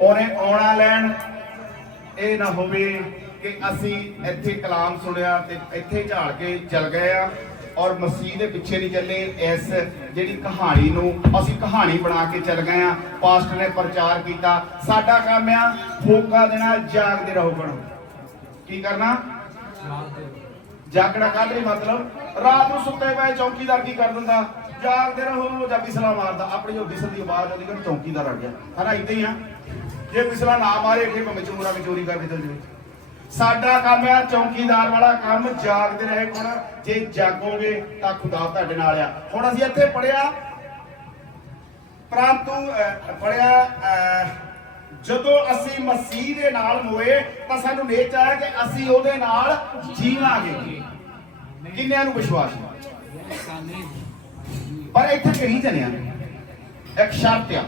ਉਹਨੇ ਆਉਣਾ ਲੈਣ। ਇਹ ਨਾ ਹੋਵੇ ਕਿ ਅਸੀਂ ਇੱਥੇ ਕਲਾਮ ਸੁਣਿਆ ਤੇ ਇੱਥੇ ਝਾੜ ਕੇ ਚੱਲ ਗਏ ਆ ਔਰ ਮਸੀਹ ਦੇ ਪਿੱਛੇ ਨਹੀਂ ਚੱਲੇ। ਇਸ ਜਿਹੜੀ ਕਹਾਣੀ ਨੂੰ ਅਸੀਂ ਕਹਾਣੀ ਬਣਾ ਕੇ ਚੱਲ ਗਏ ਆ। ਪਾਸਟਰ ਨੇ ਪ੍ਰਚਾਰ ਕੀਤਾ, ਸਾਡਾ ਕੰਮ ਆ ਹੋਕਾ ਦੇਣਾ, ਜਾਗਦੇ ਰਹੋ। ਕਰੋ ਕੀ ਕਰਨਾ? ਜਾਗਣਾ। ਕਾਹਦੇ ਮਤਲਬ ਰਾਤ ਨੂੰ ਸੁੱਤੇ ਪਏ ਚੌਕੀਦਾਰ ਕੀ ਕਰ ਦਿੰਦਾ? ਜਾਗਦੇ ਰਹੋ। ਜਾਂ ਬਿਸਲਾ ਮਾਰਦਾ, ਆਪਣੀ ਉਹ ਬਿਸਲ ਦੀ ਆਵਾਜ਼ ਆਉਂਦੀ ਕਿ ਚੌਕੀਦਾਰ ਆ ਗਿਆ। ਹਨਾ ਇਦਾਂ ਹੀ ਆ, ਜੇ ਬਿਸਲਾ ਨਾ ਮਾਰੇ ਕਿ ਭਾਵੇਂ ਚੋਰਾਂ ਵੀ ਚੋਰੀ ਕਰਕੇ ਚੱਲ ਜਾਵੇ। ਸਾਡਾ ਕੰਮ ਹੈ ਚੌਕੀਦਾਰ ਵਾਲਾ ਕੰਮ, ਜਾਗਦੇ ਰਹੇ। ਹੁਣ ਜੇ ਜਾਗੋਗੇ ਤਾਂ ਖੁਦਾ ਤੁਹਾਡੇ ਨਾਲ ਆ। ਹੁਣ ਅਸੀਂ ਇੱਥੇ ਪੜਿਆ, ਪਰੰਤੂ ਪੜਿਆ ਜਦੋਂ ਅਸੀਂ ਮਸੀਹ ਦੇ ਨਾਲ ਹੋਏ ਤਾਂ ਸਾਨੂੰ ਨਿਸ਼ਚਾ ਹੈ ਕਿ ਅਸੀਂ ਉਹਦੇ ਨਾਲ ਜੀਵਾਂਗੇ। ਕਿੰਨਿਆਂ ਨੂੰ ਵਿਸ਼ਵਾਸ ਹੈ? ਪਰ ਇੱਥੇ ਇੱਕ ਰੀਜ਼ਨ ਆ, ਇੱਕ ਸ਼ਰਤ ਆ।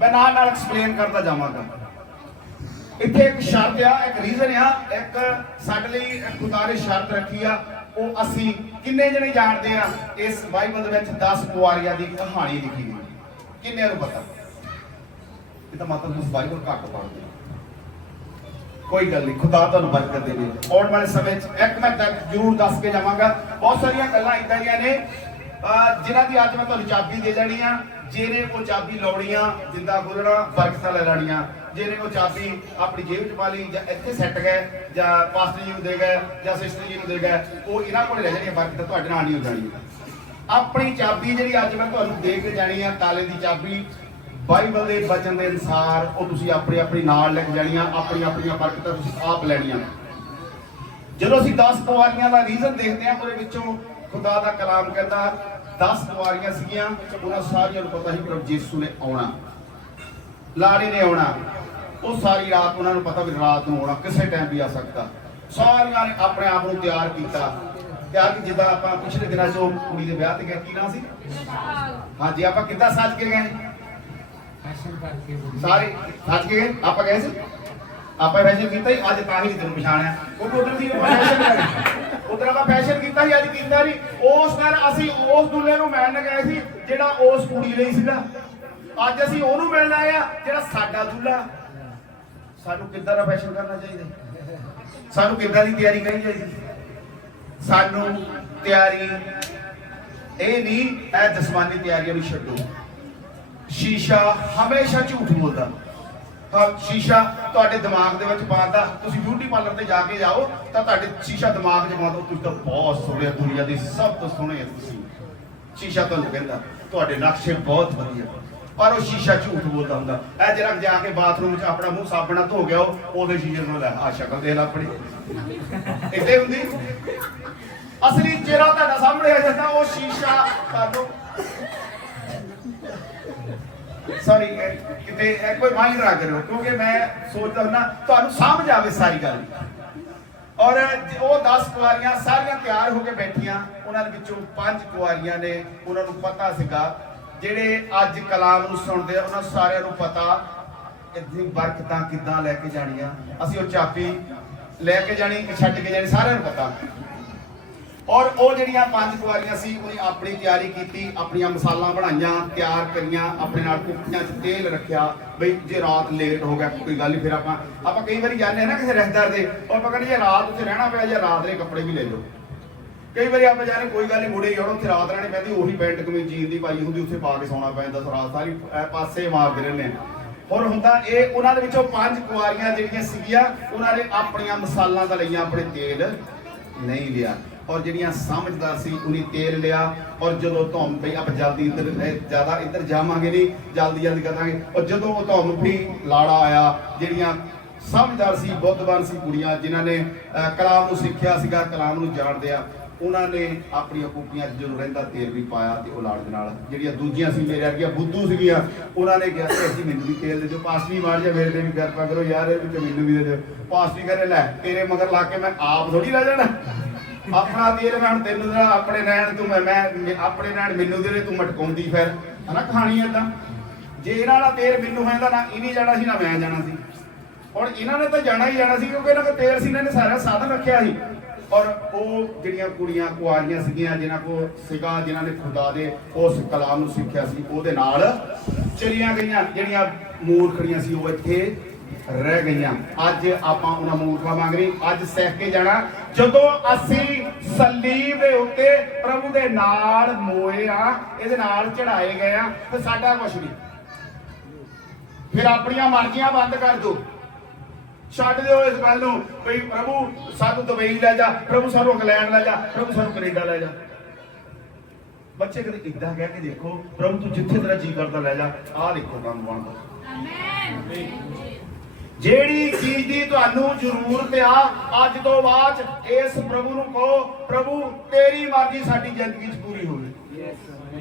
ਮੈਂ ਨਾਲ ਨਾਲ ਐਕਸਪਲੇਨ ਕਰਦਾ ਜਾਵਾਂਗਾ। ਇੱਥੇ ਇੱਕ ਸ਼ਰਤ ਆ, ਇੱਕ ਰੀਜ਼ਨ ਆ, ਇੱਕ ਸਾਡੇ ਲਈ ਖੁਦਾ ਨੇ ਸ਼ਰਤ ਰੱਖੀ ਆ। ਉਹ ਅਸੀਂ ਕਿੰਨੇ ਜਣੇ ਜਾਣਦੇ ਆ? ਇਸ ਬਾਈਬਲ ਦੇ ਵਿੱਚ 10 ਕੁਆਰੀਆਂ ਦੀ ਕਹਾਣੀ ਲਿਖੀ ਗਈ। ਕਿੰਨਿਆਂ ਨੂੰ ਪਤਾ? ਇਹ ਤਾਂ ਮਤਲਬ ਤੁਸੀਂ ਬਾਈਬਲ ਘੱਟ ਪੜ੍ਹਦੇ। ਕੋਈ ਗੱਲ ਨਹੀਂ, ਖੁਦਾ ਤੁਹਾਨੂੰ ਬਰਕਤ ਦੇਵੇ। ਆਉਣ ਵਾਲੇ ਸਮੇਂ 'ਚ ਇੱਕ ਮੈਂ ਜ਼ਰੂਰ ਦੱਸ ਕੇ ਜਾਵਾਂਗਾ। ਬਹੁਤ ਸਾਰੀਆਂ ਗੱਲਾਂ ਇਦਾਂ ਦੀਆਂ ਨੇ ਜਿਨ੍ਹਾਂ ਦੀ ਅੱਜ ਮੈਂ ਤੁਹਾਨੂੰ ਚਾਬੀ ਦੇ ਦੇਣੀ ਆ। ਜਿਹਨੇ ਉਹ ਚਾਬੀ ਲਾਉਣੀਆਂ, ਜਿੰਦਾ ਖੋਲਣਾ, ਬਰਕਤਾਂ ਲੈ ਲੈਣੀਆਂ। ਜਿਹਨੇ ਉਹ ਚਾਬੀ ਆਪਣੀ ਜੇਬ 'ਚ ਪਾ ਲਈ, ਜਾਂ ਇੱਥੇ ਸੈੱਟ ਗਏ, ਜਾਂ ਪਾਸਟਰ ਜੀ ਨੂੰ ਦੇ ਗਏ, ਜਾਂ ਸਿਸਟਰ ਜੀ ਨੂੰ ਦੇ ਗਏ, ਉਹ ਇਹਨਾਂ ਕੋਲ ਰਹਿ ਜਾਣੀਆਂ। ਬਰਕਤਾਂ ਤੁਹਾਡੇ ਨਾਲ ਨਹੀਂ ਹੋ ਜਾਣੀਆਂ। ਆਪਣੀ ਚਾਬੀ ਜਿਹੜੀ ਅੱਜ ਮੈਂ ਤੁਹਾਨੂੰ ਦੇ ਕੇ ਜਾਣੀ ਆ, ਤਾਲੇ ਦੀ ਚਾਬੀ, ਬਾਈਬਲ ਦੇ ਵਚਨ ਦੇ ਅਨੁਸਾਰ ਉਹ ਤੁਸੀਂ ਆਪਣੀ ਨਾਲ ਲੈ ਕੇ ਜਾਣੀਆਂ। ਆਪਣੀਆਂ ਬਰਕਤਾਂ ਤੁਸੀਂ ਆਪ ਲੈਣੀਆਂ। ਜਦੋਂ ਅਸੀਂ 10 ਕੁਆਰੀਆਂ ਦਾ ਰੀਜ਼ਨ ਦੇਖਦੇ ਹਾਂ, ਉਹਦੇ ਵਿੱਚੋਂ ਖੁਦਾ ਦਾ ਕਲਾਮ ਕਹਿੰਦਾ 10 ਕੁਆਰੀਆਂ ਸੀਗੀਆਂ। ਉਹਨਾਂ ਸਾਰੀਆਂ ਨੂੰ ਪਤਾ ਸੀ ਕਿ ਯਿਸੂ ਨੇ ਆਉਣਾ, ਲਾੜੇ ਨੇ ਆਉਣਾ। ਉਹ ਸਾਰੀ ਰਾਤ ਉਹਨਾਂ ਨੂੰ ਪਤਾ ਵੀ ਰਾਤ ਨੂੰ ਆਉਣਾ, ਕਿਸੇ ਟਾਈਮ ਵੀ ਆ ਸਕਦਾ। ਸਾਰੀਆਂ ਨੇ ਆਪਣੇ ਆਪ ਨੂੰ ਤਿਆਰ ਕੀਤਾ। ਤਿਆਰ ਜਿੱਦਾਂ ਆਪਾਂ ਪਿਛਲੇ ਦਿਨਾਂ 'ਚ ਉਹ ਕੁੜੀ ਦੇ ਵਿਆਹ ਤੇ ਗਏ, ਕੀ ਨਾਮ ਸੀ? ਹਾਂਜੀ, ਆਪਾਂ ਕਿੱਦਾਂ ਸੱਜ ਕੇ ਗਏ? ਸਾਰੇ ਸੱਜ ਕੇ ਗਏ। ਆਪਾਂ ਗਏ ਸੀ, ਆਪਾਂ ਫੈਸ਼ਨ ਕੀਤਾ ਹੀ। ਅੱਜ ਤਾਂ ਹੀ ਤੈਨੂੰ ਪਛਾਣਿਆ, ਕਿਉਂਕਿ ਉਧਰ ਦੀ ਫੈਸ਼ਨ ਲੱਗੀ। ਉਧਰ ਆਪਾਂ ਫੈਸ਼ਨ ਕੀਤਾ ਸੀ, ਅੱਜ ਕੀਤਾ ਨਹੀਂ। ਉਸ ਦਿਨ ਅਸੀਂ ਉਸ ਦੁੱਲੇ ਨੂੰ ਮਿਲਣ ਗਏ ਸੀ ਜਿਹੜਾ ਉਸ ਕੁੜੀ ਲਈ ਸੀਗਾ। ਅੱਜ ਅਸੀਂ ਉਹਨੂੰ ਮਿਲਣ ਆਏ ਆ ਜਿਹੜਾ ਸਾਡਾ ਦੁੱਲਾ। ਸਾਨੂੰ ਕਿੱਦਾਂ ਦਾ ਫੈਸ਼ਨ ਕਰਨਾ ਚਾਹੀਦਾ? ਸਾਨੂੰ ਕਿੱਦਾਂ ਦੀ ਤਿਆਰੀ ਕਰਨੀ ਚਾਹੀਦੀ? ਸਾਨੂੰ ਤਿਆਰੀ ਇਹ ਨਹੀਂ, ਇਹ ਜਸਮਾਨੀ ਤਿਆਰੀਆਂ ਨੂੰ ਛੱਡੋ। ਸ਼ੀਸ਼ਾ ਹਮੇਸ਼ਾ ਝੂਠ ਬੋਲਦਾ। ਸ਼ੀਸ਼ਾ ਤੁਹਾਡੇ ਦਿਮਾਗ ਦੇ ਵਿੱਚ ਪਾਉਂਦਾ। ਤੁਸੀਂ ਬਿਊਟੀ ਪਾਰਲਰ ਤੇ ਜਾ ਕੇ ਜਾਓ ਤਾਂ ਤੁਹਾਡੇ ਸ਼ੀਸ਼ਾ ਦਿਮਾਗ 'ਚ ਪਾਉਂਦਾ, ਤੁਸੀਂ ਤਾਂ ਬਹੁਤ ਸੋਹਣੇ, ਦੁਨੀਆ ਦੇ ਸਭ ਤੋਂ ਸੋਹਣੇ ਤੁਸੀਂ। ਸ਼ੀਸ਼ਾ ਤੁਹਾਨੂੰ ਕਹਿੰਦਾ ਤੁਹਾਡੇ ਨਕਸ਼ੇ ਬਹੁਤ ਵਧੀਆ। ਪਰ ਉਹ ਸ਼ੀਸ਼ਾ ਝੂਠ ਬੋਲਦਾ ਹੁੰਦਾ। ਇਹ ਜਰਾ ਜਾ ਕੇ ਬਾਥਰੂਮ 'ਚ ਆਪਣਾ ਮੂੰਹ ਸਾਬਣ ਨਾਲ ਧੋ ਗਿਆ, ਉਹਦੇ ਸ਼ੀਸ਼ੇ ਨੂੰ ਲੈ ਆ ਸ਼ਕਲ ਦੇਖ ਲੈ ਆਪਣੀ, ਇੱਥੇ ਹੁੰਦੀ। ਅਸਲੀ ਚਿਹਰਾ ਤੁਹਾਡਾ ਸਾਹਮਣੇ ਆ ਜਾਂਦਾ, ਉਹ ਸ਼ੀਸ਼ਾ ਤੁਹਾਨੂੰ ਸੌਰੀ ਕਿਤੇ ਕੋਈ ਮਾਈਂਡ ਨਾ ਕਰਿਓ, ਕਿਉਂਕਿ ਮੈਂ ਸੋਚਦਾ ਹੁੰਦਾ ਤੁਹਾਨੂੰ ਸਮਝ ਆਵੇ ਸਾਰੀ ਗੱਲ। ਔਰ ਉਹ 10 ਕੁਆਰੀਆਂ ਸਾਰੀਆਂ ਤਿਆਰ ਹੋ ਕੇ ਬੈਠੀਆਂ, ਉਹਨਾਂ ਦੇ ਵਿੱਚੋਂ 5 ਕੁਆਰੀਆਂ ਨੇ, ਉਹਨਾਂ ਨੂੰ ਪਤਾ ਸੀਗਾ ਜਿਹੜੇ ਅੱਜ ਕਲਾਮ ਨੂੰ ਸੁਣਦੇ ਆ ਉਹਨਾਂ ਸਾਰਿਆਂ ਨੂੰ ਪਤਾ ਇਤਨੀ ਬਰਕਤਾਂ ਕਿੱਦਾਂ ਲੈ ਕੇ ਜਾਣੀਆਂ, ਅਸੀਂ ਉਹ ਚਾਬੀ ਲੈ ਕੇ ਜਾਣੀ ਕਿ ਛੱਡ ਕੇ ਜਾਣੀ, ਸਾਰਿਆਂ ਨੂੰ ਪਤਾ। ਔਰ ਉਹ ਜਿਹੜੀਆਂ 5 ਕੁਆਰੀਆਂ ਸੀ ਉਹਨੇ ਆਪਣੀ ਤਿਆਰੀ ਕੀਤੀ, ਆਪਣੀਆਂ ਮਸਾਲਾਂ ਬਣਾਈਆਂ, ਤਿਆਰ ਕਰੀਆਂ, ਆਪਣੇ ਨਾਲ ਕੁੱਪੀਆਂ 'ਚ ਤੇਲ ਰੱਖਿਆ ਬਈ ਜੇ ਰਾਤ ਲੇਟ ਹੋ ਗਿਆ ਕੋਈ ਗੱਲ ਨਹੀਂ। ਫਿਰ ਆਪਾਂ ਕਈ ਵਾਰੀ ਜਾਂਦੇ ਹਾਂ ਨਾ ਕਿਸੇ ਰਿਸ਼ਤੇਦਾਰ ਦੇ, ਔਰ ਆਪਾਂ ਕਹਿੰਦੇ ਜੇ ਰਾਤ ਉੱਥੇ ਰਹਿਣਾ ਪਿਆ ਜਾਂ ਰਾਤ ਦੇ ਕੱਪੜੇ ਵੀ ਲੈ ਜਾਓ। ਕਈ ਵਾਰੀ ਆਪਾਂ ਜਾਣੇ ਕੋਈ ਗੱਲ ਨਹੀਂ ਮੁੜੇ ਜਾਣ, ਉੱਥੇ ਰਾਤ ਰਹਿਣੀ ਪੈਂਦੀ, ਉਹੀ ਪੈਂਟ ਕਮੀਜ਼ ਜੀਨ ਦੀ ਪਾਈ ਹੁੰਦੀ, ਉੱਥੇ ਪਾ ਕੇ ਸੌਣਾ ਪੈਂਦਾ, ਰਾਤ ਸਾਰੀ ਪਾਸੇ ਮਾਰਦੇ ਰਹਿੰਦੇ ਆ। ਔਰ ਹੁੰਦਾ ਇਹ ਉਹਨਾਂ ਦੇ ਵਿੱਚੋਂ 5 ਕੁਆਰੀਆਂ ਜਿਹੜੀਆਂ ਸੀਗੀਆਂ ਉਹਨਾਂ ਨੇ ਆਪਣੀਆਂ ਮਸਾਲਾਂ ਦਾ ਲਈਆਂ, ਆਪਣੇ ਤੇਲ ਨਹੀਂ ਲਿਆ। ਔਰ ਜਿਹੜੀਆਂ ਸਮਝਦਾਰ ਸੀ ਉਹਨੇ ਤੇਲ ਲਿਆ। ਔਰ ਜਦੋਂ ਧੁੰਮ ਪਈ, ਆਪਾਂ ਜਲਦੀ ਜ਼ਿਆਦਾ ਇੱਧਰ ਜਾਵਾਂਗੇ ਨਹੀਂ, ਜਲਦੀ ਕਰਾਂਗੇ। ਔਰ ਜਦੋਂ ਉਹ ਧੁੰਮ ਪਈ, ਲਾੜਾ ਆਇਆ, ਜਿਹੜੀਆਂ ਸਮਝਦਾਰ ਸੀ, ਬੁੱਧਵਾਨ ਸੀ ਕੁੜੀਆਂ, ਜਿਨ੍ਹਾਂ ਨੇ ਕਲਾਮ ਨੂੰ ਸਿੱਖਿਆ ਸੀਗਾ, ਕਲਾਮ ਨੂੰ ਜਾਣਦੇ ਆ, ਉਹਨਾਂ ਨੇ ਆਪਣੀਆਂ ਕੁੱਪੀਆਂ 'ਚ ਜਦੋਂ ਰਹਿੰਦਾ ਤੇਲ ਵੀ ਪਾਇਆ ਤੇ ਉਹ ਲਾੜ ਦੇ ਨਾਲ। ਜਿਹੜੀਆਂ ਦੂਜੀਆਂ ਸੀ ਮੇਰੇ ਵਰਗੀਆਂ ਬੁੱਧੂ ਸੀਗੀਆਂ, ਉਹਨਾਂ ਨੇ ਕਿਹਾ ਕਿ ਅਸੀਂ ਮੈਨੂੰ ਵੀ ਤੇਲ ਦੇ ਦਿਓ, ਪਾਸਟਰੀ ਮਾਰ ਜਾ ਮੇਰੇ ਤੇ ਵੀ ਕਿਰਪਾ ਕਰੋ ਯਾਰ, ਇਹ ਵਿੱਚ ਮੈਨੂੰ ਵੀ ਦੇ ਦਿਓ। ਪਾਸਟਰੀ ਕਹਿੰਦੇ ਲੈ ਤੇਰੇ ਮਗਰ ਲਾ ਕੇ ਮੈਂ ਆਪ ਥੋੜੀ ਲੈ ਜਾਣਾ, ਆਪਣਾ ਤੇਲ ਮੈਂ ਹੁਣ ਤੈਨੂੰ ਦੇਣਾ, ਆਪਣੇ ਰਹਿਣ ਤੂੰ ਮੈਂ ਆਪਣੇ ਰਹਿਣ ਮੈਨੂੰ ਦੇ, ਤੂੰ ਮਟਕਾਉਂਦੀ ਫਿਰ ਹਨਾ ਕਹਾਣੀ ਏਦਾਂ। ਜੇ ਇਹਨਾਂ ਦਾ ਤੇਲ ਮੈਨੂੰ ਹੁੰਦਾ ਨਾ ਇਹਨੇ ਜਾਣਾ ਸੀ ਨਾ ਮੈਂ ਜਾਣਾ ਸੀ। ਹੁਣ ਇਹਨਾਂ ਨੇ ਤਾਂ ਜਾਣਾ ਹੀ ਜਾਣਾ ਸੀ ਕਿਉਂਕਿ ਇਹਨਾਂ ਕੋਲ ਤੇਲ ਸੀ, ਇਹਨਾਂ ਨੇ ਸਾਰਾ ਸਾਧਨ ਰੱਖਿਆ ਸੀ। ਔਰ ਉਹ ਜਿਹੜੀਆਂ ਕੁੜੀਆਂ ਕੁਆਰੀਆਂ ਸੀਗੀਆਂ ਜਿਨ੍ਹਾਂ ਕੋਲ ਸੀਗਾ, ਜਿਨ੍ਹਾਂ ਨੇ ਖੁਦਾ ਦੇ ਉਸ ਕਲਾਮ ਨੂੰ ਸਿੱਖਿਆ ਸੀ, ਉਹਦੇ ਨਾਲ ਚਲੀਆਂ ਗਈਆਂ। ਜਿਹੜੀਆਂ ਮੂਰਖੜੀਆਂ ਸੀ ਉਹ ਇੱਥੇ ਰਹਿ ਗਈਆਂ। ਅੱਜ ਆਪਾਂ ਉਹਨਾਂ ਮੂਰਖਾਂ ਵਾਂਗ ਨਹੀਂ, ਅੱਜ ਸਿੱਖ ਕੇ ਜਾਣਾ। ਜਦੋਂ ਅਸੀਂ ਸਲੀਬ ਦੇ ਉੱਤੇ ਪ੍ਰਭੂ ਦੇ ਨਾਲ ਮੋਏ ਆ, ਇਹਦੇ ਨਾਲ ਚੜਾਏ ਗਏ ਆ, ਤੇ ਸਾਡਾ ਕੁਛ ਨਹੀਂ। ਫਿਰ ਆਪਣੀਆਂ ਮਰਜ਼ੀਆਂ ਬੰਦ ਕਰ ਦਿਓ, ਛੱਡ ਦਿਓ ਇਸ ਗੱਲ ਨੂੰ ਬਈ ਪ੍ਰਭੂ ਸਾਨੂੰ ਦੁਬਈ ਲੈ ਜਾ, ਪ੍ਰਭੂ ਸਾਨੂੰ ਇੰਗਲੈਂਡ ਲੈ ਜਾ, ਪ੍ਰਭੂ ਸਾਨੂੰ ਕੈਨੇਡਾ ਲੈ ਜਾ। ਬੱਚੇ ਕਦੇ ਇਦਾਂ ਕਹਿ ਕੇ ਦੇਖੋ, ਪ੍ਰਭੂ ਤੂੰ ਜਿੱਥੇ ਤੇਰਾ ਜੀ ਕਰਦਾ ਲੈ ਜਾ, ਆਹ ਦੇਖੋ ਕੰਮ ਬਣਦਾ। ਜਿਹੜੀ ਚੀਜ਼ ਦੀ ਤੁਹਾਨੂੰ ਜ਼ਰੂਰਤ ਆ, ਅੱਜ ਤੋਂ ਬਾਅਦ ਇਸ ਪ੍ਰਭੂ ਨੂੰ ਕਹੋ ਪ੍ਰਭੂ ਤੇਰੀ ਮਰਜ਼ੀ ਸਾਡੀ ਜ਼ਿੰਦਗੀ 'ਚ ਪੂਰੀ ਹੋਵੇ।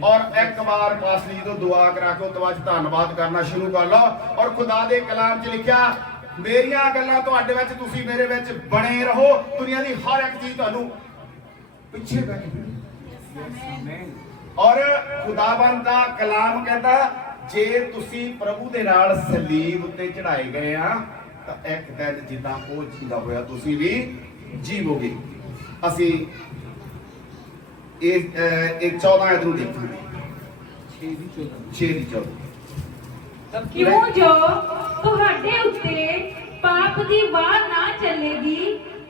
ਔਰ ਇੱਕ ਵਾਰ ਪਾਸਟਰੀ ਜਦੋਂ ਦੁਆ ਕਰਾ ਕੇ ਉਸ ਤੋਂ ਬਾਅਦ ਧੰਨਵਾਦ ਕਰਨਾ ਸ਼ੁਰੂ ਕਰ ਲਓ। ਔਰ ਖੁਦਾ ਦੇ ਕਲਾਮ 'ਚ ਲਿਖਿਆ ਮੇਰੀਆਂ ਗੱਲਾਂ ਤੁਹਾਡੇ ਵਿੱਚ, ਤੁਸੀਂ ਮੇਰੇ ਵਿੱਚ ਬਣੇ ਰਹੋ, ਦੁਨੀਆ ਦੀ ਹਰ ਇੱਕ ਚੀਜ਼ ਤੁਹਾਨੂੰ ਪਿੱਛੇ ਬੈਠ ਗਈ। ਔਰ ਖੁਦਾਵੰਦ ਦਾ ਕਲਾਮ ਕਹਿੰਦਾ ਜੇ ਤੁਸੀਂ ਪ੍ਰਭੂ ਦੇ ਨਾਲ ਸਲੀਬ ਉੱਤੇ ਚੜਾਏ ਗਏ ਆ ਤਾਂ ਇੱਕ ਦਿਨ ਜਿੱਦਾਂ ਉਹ ਜੀਦਾ ਹੋਇਆ ਤੁਸੀਂ ਵੀ ਜੀਵੋਗੇ। ਅਸੀਂ ਇਹ 14 ਅਧ ਨੂੰ ਦੇਖਾਂਗੇ, 6 ਦੀ 14। ਕਿਉਂ ਜੋ ਤੁਹਾਡੇ ਉੱਤੇ ਪਾਪ ਦੀ ਵਾਰ ਨਾ ਚੱਲੇਗੀ,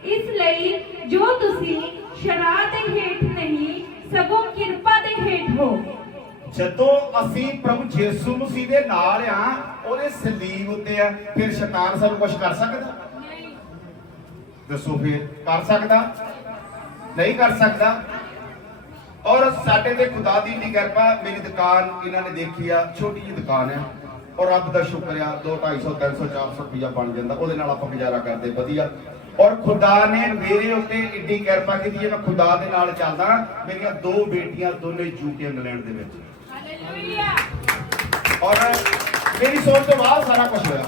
ਇਸ ਲਈ ਜੋ ਤੁਸੀਂ ਸ਼ਰਾਬ ਦੇ ਹੇਠ ਨਹੀਂ ਸਗੋਂ ਕਿਰਪਾ ਦੇ ਹੇਠ ਹੋ। ਜਦੋਂ ਅਸੀਂ ਪ੍ਰਭੂ ਯਿਸੂ ਮਸੀਹ ਦੇ ਨਾਲ ਆ, ਉਹਦੇ ਸਲੀਬ ਉੱਤੇ ਆ, ਫਿਰ ਸ਼ੈਤਾਨ ਸਾਨੂੰ ਕੁਝ ਕਰ ਸਕਦਾ? ਨਹੀਂ। ਦੱਸੋ ਫਿਰ ਕਰ ਸਕਦਾ? ਨਹੀਂ ਕਰ ਸਕਦਾ। ਔਰ ਸਾਡੇ ਤੇ ਖੁਦਾ ਦੀ ਇੰਨੀ ਕਿਰਪਾ, ਮੇਰੀ ਦੁਕਾਨ ਇਹਨਾਂ ਨੇ ਦੇਖੀ ਆ, ਛੋਟੀ ਜਿਹੀ ਦੁਕਾਨ ਆ, ਔਰ ਰੱਬ ਦਾ ਸ਼ੁਕਰ ਆ 200, 250, 300, 400 ਰੁਪਇਆ ਬਣ ਜਾਂਦਾ, ਉਹਦੇ ਨਾਲ ਆਪਾਂ ਗੁਜ਼ਾਰਾ ਕਰਦੇ ਵਧੀਆ। ਔਰ ਖੁਦਾ ਨੇ ਮੇਰੇ ਉੱਤੇ ਇੰਨੀ ਕਿਰਪਾ ਕੀਤੀ ਹੈ, ਮੈਂ ਖੁਦਾ ਦੇ ਨਾਲ ਚੱਲਦਾ। ਮੇਰੀਆਂ 2 ਬੇਟੀਆਂ ਦੋਨੇ ਯੂਕੇ ਇੰਗਲੈਂਡ ਦੇ ਵਿੱਚ, ਹਾਲੇਲੂਇਆ। ਔਰ ਮੇਰੀ ਸੋਚ ਤੋਂ ਬਾਹਰ ਸਾਰਾ ਕੁਝ ਹੋਇਆ।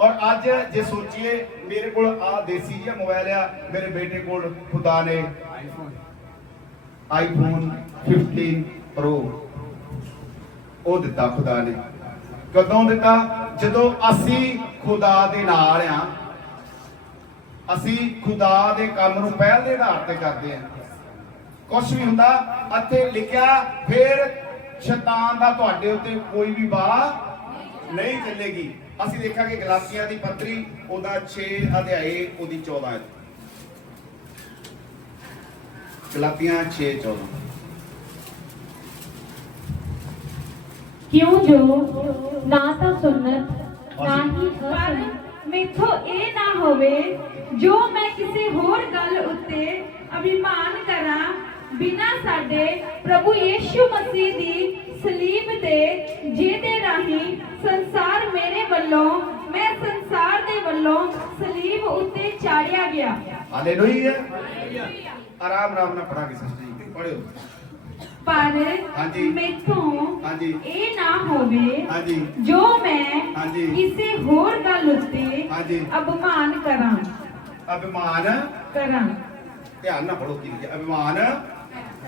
ਔਰ ਅੱਜ ਜੇ ਸੋਚੀਏ, ਮੇਰੇ ਕੋਲ ਆ ਦੇਸੀ ਜਿਹਾ ਮੋਬਾਈਲ ਆ, ਮੇਰੇ ਬੇਟੇ ਕੋਲ ਖੁਦਾ ਨੇ ਆਈਫੋਨ 15 ਪ੍ਰੋ ਉਹ ਦਿੱਤਾ ਖੁਦਾ ਨੇ। ਕਦੋਂ ਦਿੱਤਾ? ਜਦੋਂ ਅਸੀਂ ਖੁਦਾ ਦੇ ਨਾਲ ਆ, ਅਸੀਂ ਖੁਦਾ ਦੇ ਕੰਮ ਨੂੰ ਪਹਿਲ ਦੇ ਆਧਾਰ ਤੇ ਕਰਦੇ ਆ। ਕੁਛ ਵੀ ਹੁੰਦਾ ਇੱਥੇ ਲਿਖਿਆ, ਫਿਰ ਸ਼ੈਤਾਨ ਦਾ ਤੁਹਾਡੇ ਉੱਤੇ ਕੋਈ ਵੀ ਬਾਹ ਨਹੀਂ ਚੱਲੇਗੀ। ਅਸੀਂ ਦੇਖਾਂਗੇ ਗਲਾਤੀਆਂ ਦੀ ਪੱਤਰੀ ਉਹਦਾ 6 ਅਧਿਆਏ ਉਹਦੀ 14 ਗਲਾਤੀਆਂ 6:14। ਕਿਉਂ ਜੋ ਨਾ ਤਾਂ ਸੁਨਤ ਨਾ ਹੀ ਪਰ ਮੈਥੋਂ ਇਹ ਨਾ ਹੋਵੇ ਜੋ ਮੈਂ ਕਿਸੇ ਹੋਰ ਗੱਲ ਉੱਤੇ ਅਭਿਮਾਨ ਕਰਾਂ, ਬਿਨਾਂ ਸਾਡੇ ਪ੍ਰਭੂ ਯਿਸੂ ਮਸੀਹ ਦੀ ਸਲੀਬ ਦੇ ਜਿਹਦੇ ਰਾਹੀਂ ਸੰਸਾਰ ਮੇਰੇ ਵੱਲੋਂ ਮੈਂ ਸੰਸਾਰ ਦੇ ਵੱਲੋਂ ਸਲੀਬ ਉੱਤੇ ਚਾੜਿਆ ਗਿਆ। ਹਾਲੇਲੂਇਆ। ਆਰਾਮ ਨਾਲ ਪੜਾਂਗੇ ਸਿਸਟਰ ਜੀ, ਪੜਿਓ। ਪਰ ਹਾਂਜੀ। ਮੈਥੋਂ ਹਾਂਜੀ। ਇਹ ਨਾ ਹੋਵੇ ਹਾਂਜੀ। ਜੋ ਮੈਂ ਹਾਂਜੀ। ਕਿਸੇ ਹੋਰ ਗੱਲ ਉੱਤੇ ਹਾਂਜੀ। ਅਭਿਮਾਨ ਕਰਾਂ। ਅਭਿਮਾਨ, ਧਿਆਨ ਨਾਲ ਪੜੋ ਕੀ ਲਿਖਿਆ, ਅਭਿਮਾਨ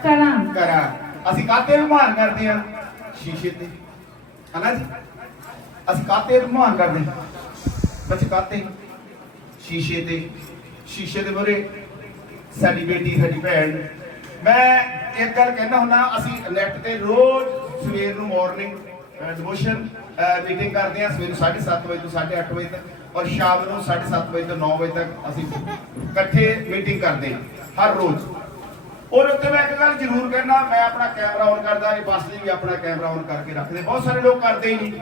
ਕਰਾਂ। ਅਸੀਂ ਕਾਹਤੇ ਅਭਿਮਾਨ ਕਰਦੇ ਆ? ਸ਼ੀਸ਼ੇ ਤੇ, ਹਨਾ ਜੀ? ਅਸੀਂ ਕਾਹਤੇ ਅਭਿਮਾਨ ਕਰਦੇ? ਬੱਚੇ ਕਾਹਤੇ? ਸ਼ੀਸ਼ੇ ਤੇ। ਸ਼ੀਸ਼ੇ ਦੇ ਮੂਹਰੇ ਸਾਡੀ ਬੇਟੀ, ਸਾਡੀ ਭੈਣ। ਮੈਂ ਇੱਕ ਗੱਲ ਕਹਿੰਦਾ ਹੁੰਦਾ, ਅਸੀਂ ਨੈਟ ਤੇ ਰੋਜ਼ ਸਵੇਰ ਨੂੰ ਮਾਰਨਿੰਗ ਡਿਵੋਸ਼ਨ ਮੀਟਿੰਗ ਕਰਦੇ ਹਾਂ, ਸਵੇਰ 7:30 ਵਜੇ ਤੋਂ 8:30 ਵਜੇ ਤੱਕ, ਔਰ ਸ਼ਾਮ ਨੂੰ 7:30 ਵਜੇ ਤੋਂ 9 ਵਜੇ ਤੱਕ ਅਸੀਂ ਇਕੱਠੇ ਮੀਟਿੰਗ ਕਰਦੇ ਹਾਂ ਹਰ ਰੋਜ਼। ਔਰ ਉੱਤੇ ਮੈਂ ਇੱਕ ਗੱਲ ਜ਼ਰੂਰ ਕਹਿਣਾ, ਮੈਂ ਆਪਣਾ ਕੈਮਰਾ ਔਨ ਕਰਦਾ, ਇਹ ਬੱਸ ਲਈ ਵੀ ਆਪਣਾ ਕੈਮਰਾ ਔਨ ਕਰਕੇ ਰੱਖਦੇ। ਬਹੁਤ ਸਾਰੇ ਲੋਕ ਕਰਦੇ ਹੀ ਨਹੀਂ।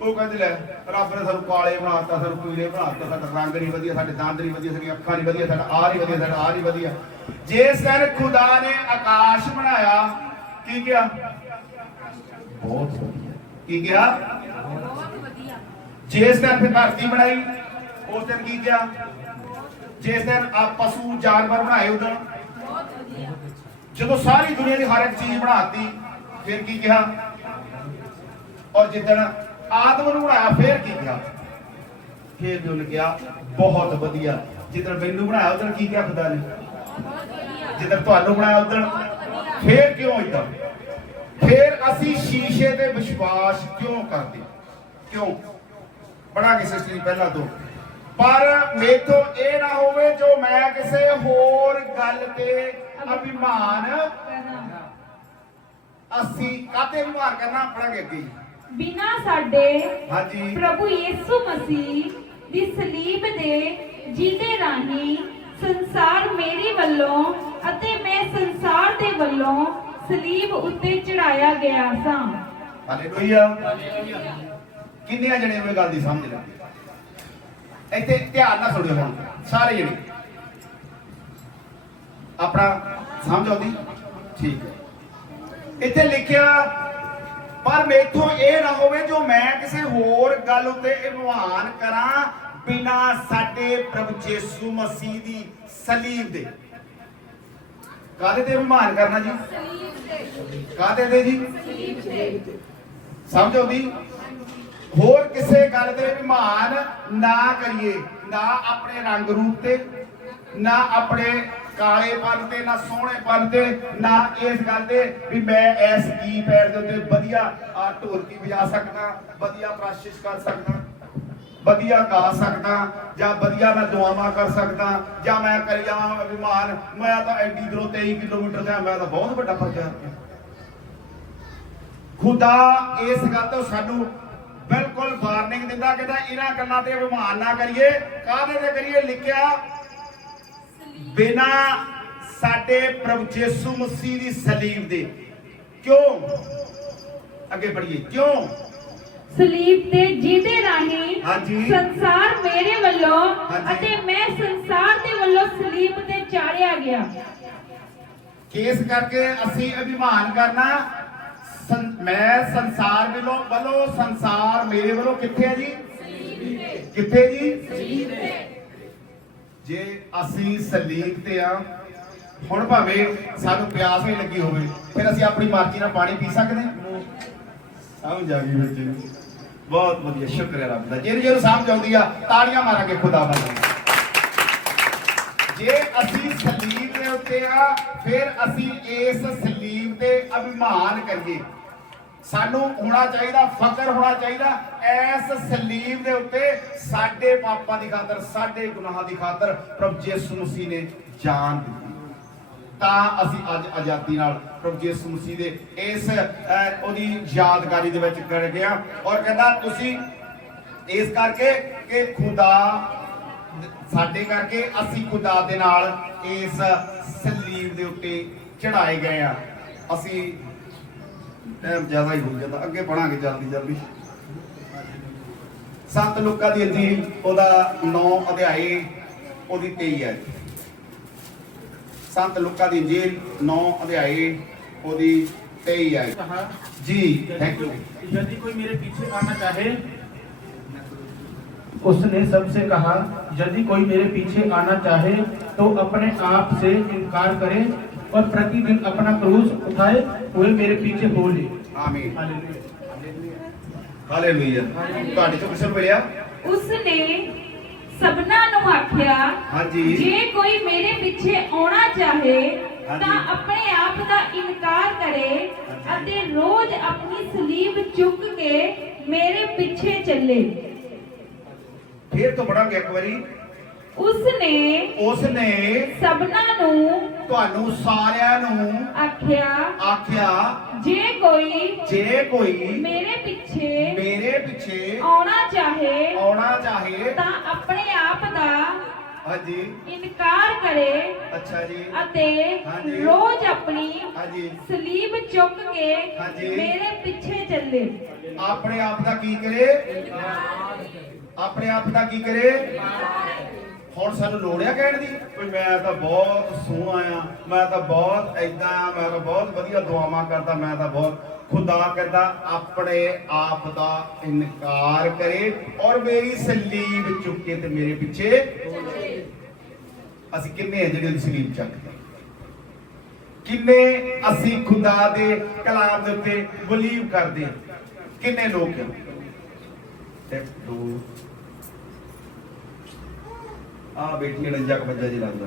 ਉਹ ਕਹਿੰਦੇ ਲੈ ਰੱਬ ਨੇ ਸਾਨੂੰ ਕਾਲੇ ਬਣਾਤਾ, ਸਾਨੂੰ ਪੀਲੇ ਬਣਾਤਾ, ਸਾਡਾ ਰੰਗ ਨਹੀਂ ਵਧੀਆ, ਸਾਡੇ ਦੰਦ ਨਹੀਂ ਵਧੀਆ, ਸਾਡੀਆਂ ਅੱਖਾਂ ਨਹੀਂ ਵਧੀਆ, ਸਾਡਾ ਆਹ ਨਹੀਂ ਵਧੀਆ, ਸਾਡਾ ਆਹ ਨਹੀਂ ਵਧੀਆ। ਜਿਸ ਦਿਨ ਖੁਦਾ ਨੇ ਆਕਾਸ਼ ਬਣਾਇਆ, ਕੀ ਕਿਹਾ? ਬਹੁਤ ਵਧੀਆ। ਕੀ ਕਿਹਾ? ਬਹੁਤ ਵਧੀਆ। ਜਿਸ ਦਿਨ ਫਿਰ ਧਰਤੀ ਬਣਾਈ, ਉਸ ਦਿਨ ਕੀ ਕਿਹਾ? ਜਿਸ ਦਿਨ ਆ ਪਸ਼ੂ ਜਾਨਵਰ ਬਣਾਏ, ਉਦੋਂ ਬਹੁਤ ਵਧੀਆ। ਜਦੋਂ ਸਾਰੀ ਦੁਨੀਆ ਦੀ ਹਰ ਇੱਕ ਚੀਜ਼ ਬਣਾਤੀ, ਫਿਰ ਕੀ ਕਿਹਾ? ਔਰ ਜਿੱਦਣ ਆਦਮ ਨੂੰ ਬਣਾਇਆ, ਫਿਰ ਕੀ ਕਿਹਾ? ਫਿਰ ਵੀ ਉਹਨੇ ਕਿਹਾ ਬਹੁਤ ਵਧੀਆ। ਜਿੱਦਣ ਮੈਨੂੰ ਬਣਾਇਆ, ਉਦੋਂ ਕੀ ਕਿਹਾ ਖੁਦਾ ਨੇ? ਜਿੱਦਣ ਤੁਹਾਨੂੰ ਬਣਾਇਆ, ਉਦੋਂ ਫਿਰ ਕਿਉਂ ਏਦਾਂ? ਫਿਰ ਅਸੀਂ ਸ਼ੀਸ਼ੇ ਤੇ ਵਿਸ਼ਵਾਸ ਕਿਉਂ ਕਰਦੇ? ਕਿਉਂ? ਪੜਾਂਗੇ ਸਿਸਟਰ ਪਹਿਲਾਂ ਤੋਂ। ਪਰ ਮੇਥੋਂ ਇਹ ਨਾ ਹੋਵੇ ਜੋ ਮੈਂ ਕਿਸੇ ਹੋਰ ਗੱਲ ਤੇ ਅਭਿਮਾਨ। ਅਸੀਂ ਕਾਹਤੇ ਅਭਿਮਾਨ ਕਰਨਾ? ਪੜਾਂਗੇ ਅੱਗੇ। ਬਿਨਾਂ ਸਾਡੇ ਹਾਂਜੀ। ਪ੍ਰਭੂ ਯਿਸੂ ਮਸੀਹ ਦੀ ਸਲੀਬ ਦੇ ਜਿਹਦੇ ਰਾਹੀਂ ਸੰਸਾਰ ਮੇਰੇ ਵੱਲੋਂ ਅਤੇ ਮੈਂ ਸੰਸਾਰ ਦੇ ਵੱਲੋਂ ਸਲੀਬ ਉੱਤੇ ਚੜਾਇਆ ਗਿਆ ਸਾਂ। ਹਾਲੇਲੂਇਆ। ਕਿੰਨੀਆਂ ਜਣੇ ਨੂੰ ਇਹ ਗੱਲ ਦੀ ਸਮਝ ਲੱਗੀ? ਇੱਥੇ ਧਿਆਨ ਨਾਲ ਸੁਣਿਓ ਹੁਣ ਸਾਰੇ ਜਣੇ। ਆਪਣਾ ਸਮਝ ਆਉਂਦੀ? ਠੀਕ ਹੈ। ਇੱਥੇ ਲਿਖਿਆ, ਪਰ ਮੈਥੋਂ ਇਹ ਨਾ ਹੋਵੇ ਜੋ ਮੈਂ ਕਿਸੇ ਹੋਰ ਗੱਲ ਉੱਤੇ ਅਭਿਮਾਨ ਕਰਾਂ ਬਿਨਾਂ ਸਾਡੇ ਪ੍ਰਭੂ ਯਿਸੂ ਮਸੀਹ ਦੀ ਸਲੀਬ ਦੇ। ਕਾਹਦੇ ਤੇ ਅਭਿਮਾਨ ਕਰਨਾ ਜੀ? ਕਾਹਦੇ ਤੇ ਜੀ? ਸਮਝ ਆਉਂਦੀ? ਹੋਰ ਕਿਸੇ ਗੱਲ ਤੇ ਅਭਿਮਾਨ ਨਾ ਕਰੀਏ, ਨਾ ਆਪਣੇ ਰੰਗ ਰੂਪ ਤੇ, ਨਾ ਆਪਣੇ ਕਾਲੇਪਨ ਤੇ, ਨਾ ਸੋਹਣੇਪਨ ਤੇ, ਨਾ ਇਸ ਗੱਲ ਤੇ ਵੀ ਮੈਂ ਇਸ ਕੀਪੈਡ ਦੇ ਉੱਤੇ ਵਧੀਆ ਢੋਲਕੀ ਵਜਾ ਸਕਦਾ, ਵਧੀਆ ਪ੍ਰਾਸ਼ਿਸ਼ ਕਰ ਸਕਦਾ, ਵਧੀਆ ਗਾ ਸਕਦਾ, ਜਾਂ ਵਧੀਆ ਮੈਂ ਦੁਆਵਾਂ ਕਰ ਸਕਦਾ, ਜਾਂ ਮੈਂ ਕਰੀ ਜਾਵਾਂ ਅਭਿਮਾਨ ਮੈਂ ਤਾਂ ਐਡੀ ਦੂਰੋਂ 23 ਕਿਲੋਮੀਟਰ ਦਾ, ਮੈਂ ਤਾਂ ਬਹੁਤ ਵੱਡਾ ਪ੍ਰਚਾਰਕ। ਖੁਦਾ ਇਸ ਗੱਲ ਤੋਂ ਸਾਨੂੰ ਬਿਲਕੁਲ ਵਾਰਨਿੰਗ ਦਿੰਦਾ, ਕਹਿੰਦਾ ਇਹਨਾਂ ਗੱਲਾਂ ਤੇ ਅਭਿਮਾਨ ਨਾ ਕਰੀਏ। ਕਾਹਦੇ ਤੇ ਕਰੀਏ? ਲਿਖਿਆ ਬਿਨਾ ਸਾਡੇ ਪ੍ਰਭੂ ਯਿਸੂ ਮਸੀਹ ਦੀ ਸਲੀਬ ਦੇ। ਕਿਉਂ? ਅੱਗੇ ਪੜੀਏ। ਕਿਉਂ? ਸਲੀਬ ਤੇ ਜਿਹਦੇ ਰਾਹੀਂ ਹਾਂਜੀ। ਸੰਸਾਰ ਮੇਰੇ ਵੱਲੋਂ ਹਾਂਜੀ। ਅਤੇ ਮੈਂ ਸੰਸਾਰ ਦੇ ਵੱਲੋਂ ਸਲੀਬ ਤੇ ਚਾੜਿਆ ਗਿਆ। ਕੇਸ ਕਰਕੇ ਅਸੀਂ ਅਭਿਮਾਨ ਕਰਨਾ। ਮੈਂ ਸੰਸਾਰ ਵੱਲੋਂ ਸੰਸਾਰ ਮੇਰੇ ਵੱਲੋਂ ਕਿੱਥੇ ਹੈ ਜੀ? ਕਿੱਥੇ ਜੀ? ਜੇ ਅਸੀਂ ਸਲੀਬ ਤੇ ਆ, ਹੁਣ ਭਾਵੇਂ ਸਾਨੂੰ ਪਿਆਸ ਵੀ ਲੱਗੀ ਹੋਵੇ, ਫਿਰ ਅਸੀਂ ਆਪਣੀ ਮਰਜ਼ੀ ਨਾਲ ਪਾਣੀ ਪੀ ਸਕਦੇ ਹਾਂ? ਸਮਝ ਆ ਗਈ ਬੱਚੇ ਨੂੰ? ਬਹੁਤ ਵਧੀਆ, ਸ਼ੁਕਰ ਹੈ ਰੱਬ ਦਾ। ਜਿਹਨੂੰ ਸਮਝ ਆਉਂਦੀ ਆ ਤਾੜੀਆਂ ਮਾਰਾਂਗੇ ਖੁਦਾ ਵੱਲ। ਜੇ ਅਸੀਂ ਸਲੀਬ ਦੇ ਉੱਤੇ ਆ, ਫਿਰ ਅਸੀਂ ਇਸ ਸਲੀਬ ਤੇ ਅਭਿਮਾਨ ਕਰੀਏ। ਸਾਨੂੰ ਹੋਣਾ ਚਾਹੀਦਾ, ਫਕਰ ਹੋਣਾ ਚਾਹੀਦਾ ਇਸ ਸਲੀਬ ਦੇ ਉੱਤੇ। ਸਾਡੇ ਪਾਪਾਂ ਦੀ ਖਾਤਰ, ਸਾਡੇ ਗੁਨਾਹਾਂ ਦੀ ਖਾਤਰ ਪ੍ਰਭੂ ਯਿਸੂ ਮਸੀਹ ਨੇ ਜਾਨ ਦਿੱਤੀ, ਤਾਂ ਅਸੀਂ ਅੱਜ ਆਜ਼ਾਦੀ ਨਾਲ ਪ੍ਰਭੂ ਯਿਸੂ ਮਸੀਹ ਦੇ ਇਸ ਉਹਦੀ ਯਾਦਗਾਰੀ ਦੇ ਵਿੱਚ ਕਰ ਗਏ ਹਾਂ। ਔਰ ਕਹਿੰਦਾ ਤੁਸੀਂ ਇਸ ਕਰਕੇ ਕਿ ਖੁਦਾ ਸਾਡੇ ਕਰਕੇ ਅਸੀਂ ਖੁਦਾ ਦੇ ਨਾਲ ਇਸ ਸਲੀਬ ਦੇ ਉੱਤੇ ਚੜਾਏ ਗਏ ਆ। ਅਸੀਂ ਟਾਈਮ ਜ਼ਿਆਦਾ ਹੀ ਹੋ ਜਾਂਦਾ, ਅੱਗੇ ਪੜਾਂਗੇ ਜਲਦੀ। ਸੰਤ ਲੂਕਾ ਦੀ ਅੰਜੀਲ ਉਹਦਾ 9 ਅਧਿਆਏ ਉਹਦੀ 23 ਹੈ। ਸੰਤ ਲੂਕਾ ਦੀ ਅੰਜੀਲ 9 ਅਧਿਆਏ ਉਹਦੀ 23 आई कहा जी, थैंक यू। यदि कोई मेरे पीछे आना चाहे, उसने सबसे कहा यदि कोई मेरे पीछे आना चाहे तो अपने आप से इनकार करे और प्रतिदिन अपना क्रूस उठाए हुए मेरे पीछे हो ले। आमीन, हालेलुया। हालेलुया। ਤੁਹਾਡੇ ਤੋਂ ਕਿਸਨ ਮਿਲਿਆ? ਉਸਨੇ ਸਭਨਾਂ ਨੂੰ ਆਖਿਆ, ਹਾਂਜੀ। ਜੇ ਕੋਈ ਮੇਰੇ ਪਿੱਛੇ ਆਉਣਾ ਚਾਹੇ ਹਾਂਜੀ। ਤਾਂ ਆਪਣੇ ਆਪ ਦਾ ਇਨਕਾਰ ਕਰੇ ਅਤੇ ਰੋਜ਼ ਆਪਣੀ ਸਲੀਬ ਚੁੱਕ ਕੇ ਮੇਰੇ ਪਿੱਛੇ ਚੱਲੇ। ਫੇਰ ਤੋਂ ਪੜਾਂਗੇ ਇੱਕ ਵਾਰੀ। ਉਸਨੇ ਉਸਨੇ ਸਭਨਾਂ ਨੂੰ ਤੁਹਾਨੂੰ ਸਾਰਿਆਂ ਨੂੰ ਆਖਿਆ, ਜੇ ਕੋਈ ਜੇ ਕੋਈ ਮੇਰੇ ਪਿੱਛੇ ਪਿੱਛੇ ਆਉਣਾ ਚਾਹੇ ਤਾਂ ਆਪਣੇ ਆਪ ਦਾ ਹਾਂਜੀ, ਇਨਕਾਰ ਕਰੇ ਅੱਛਾ ਜੀ, ਅਤੇ ਹਾਂਜੀ। ਰੋਜ਼ ਆਪਣੀ ਹਾਂਜੀ। ਸਲੀਬ ਚੁੱਕ ਕੇ ਹਾਂਜੀ। ਮੇਰੇ ਪਿੱਛੇ ਚੱਲੇ। ਆਪਣੇ ਆਪ ਦਾ ਕੀ ਕਰੇ? ਆਪਣੇ ਆਪ ਦਾ ਕੀ ਕਰੇ? ਹੁਣ ਸਾਨੂੰ ਲੋੜ ਆ ਕਹਿਣ ਦੀ ਕੋਈ ਮੈਂ ਤਾਂ ਬਹੁਤ ਸੋਹਣਾ ਆ, ਮੈਂ ਤਾਂ ਬਹੁਤ ਏਦਾਂ ਆ, ਮੈਂ ਤਾਂ ਬਹੁਤ ਵਧੀਆ ਦੁਆਵਾਂ ਕਰਦਾ, ਮੈਂ ਤਾਂ ਬਹੁਤ। ਖੁਦਾ ਕਹਿੰਦਾ ਆਪਣੇ ਆਪ ਦਾ ਇਨਕਾਰ ਕਰੇ ਔਰ ਮੇਰੀ ਸਲੀਬ ਚੁੱਕੇ ਤੇ ਮੇਰੇ ਪਿੱਛੇ। ਅਸੀਂ ਕਿੰਨੇ ਆ ਜਿਹੜੇ ਉਹਦੀ ਸਲੀਬ ਚੱਕਦੇ? ਕਿੰਨੇ ਅਸੀਂ ਖੁਦਾ ਦੇ ਕਲਾਮ ਦੇ ਉੱਤੇ ਬਲੀਵ ਕਰਦੇ? ਕਿੰਨੇ ਲੋਕ ਆ? ਇੱਕ ਦੋ ਆ ਬੇਟੀਆਂ ਲੰਜਾ ਕਬੱਜਾ ਜੀ ਲੱਗਦਾ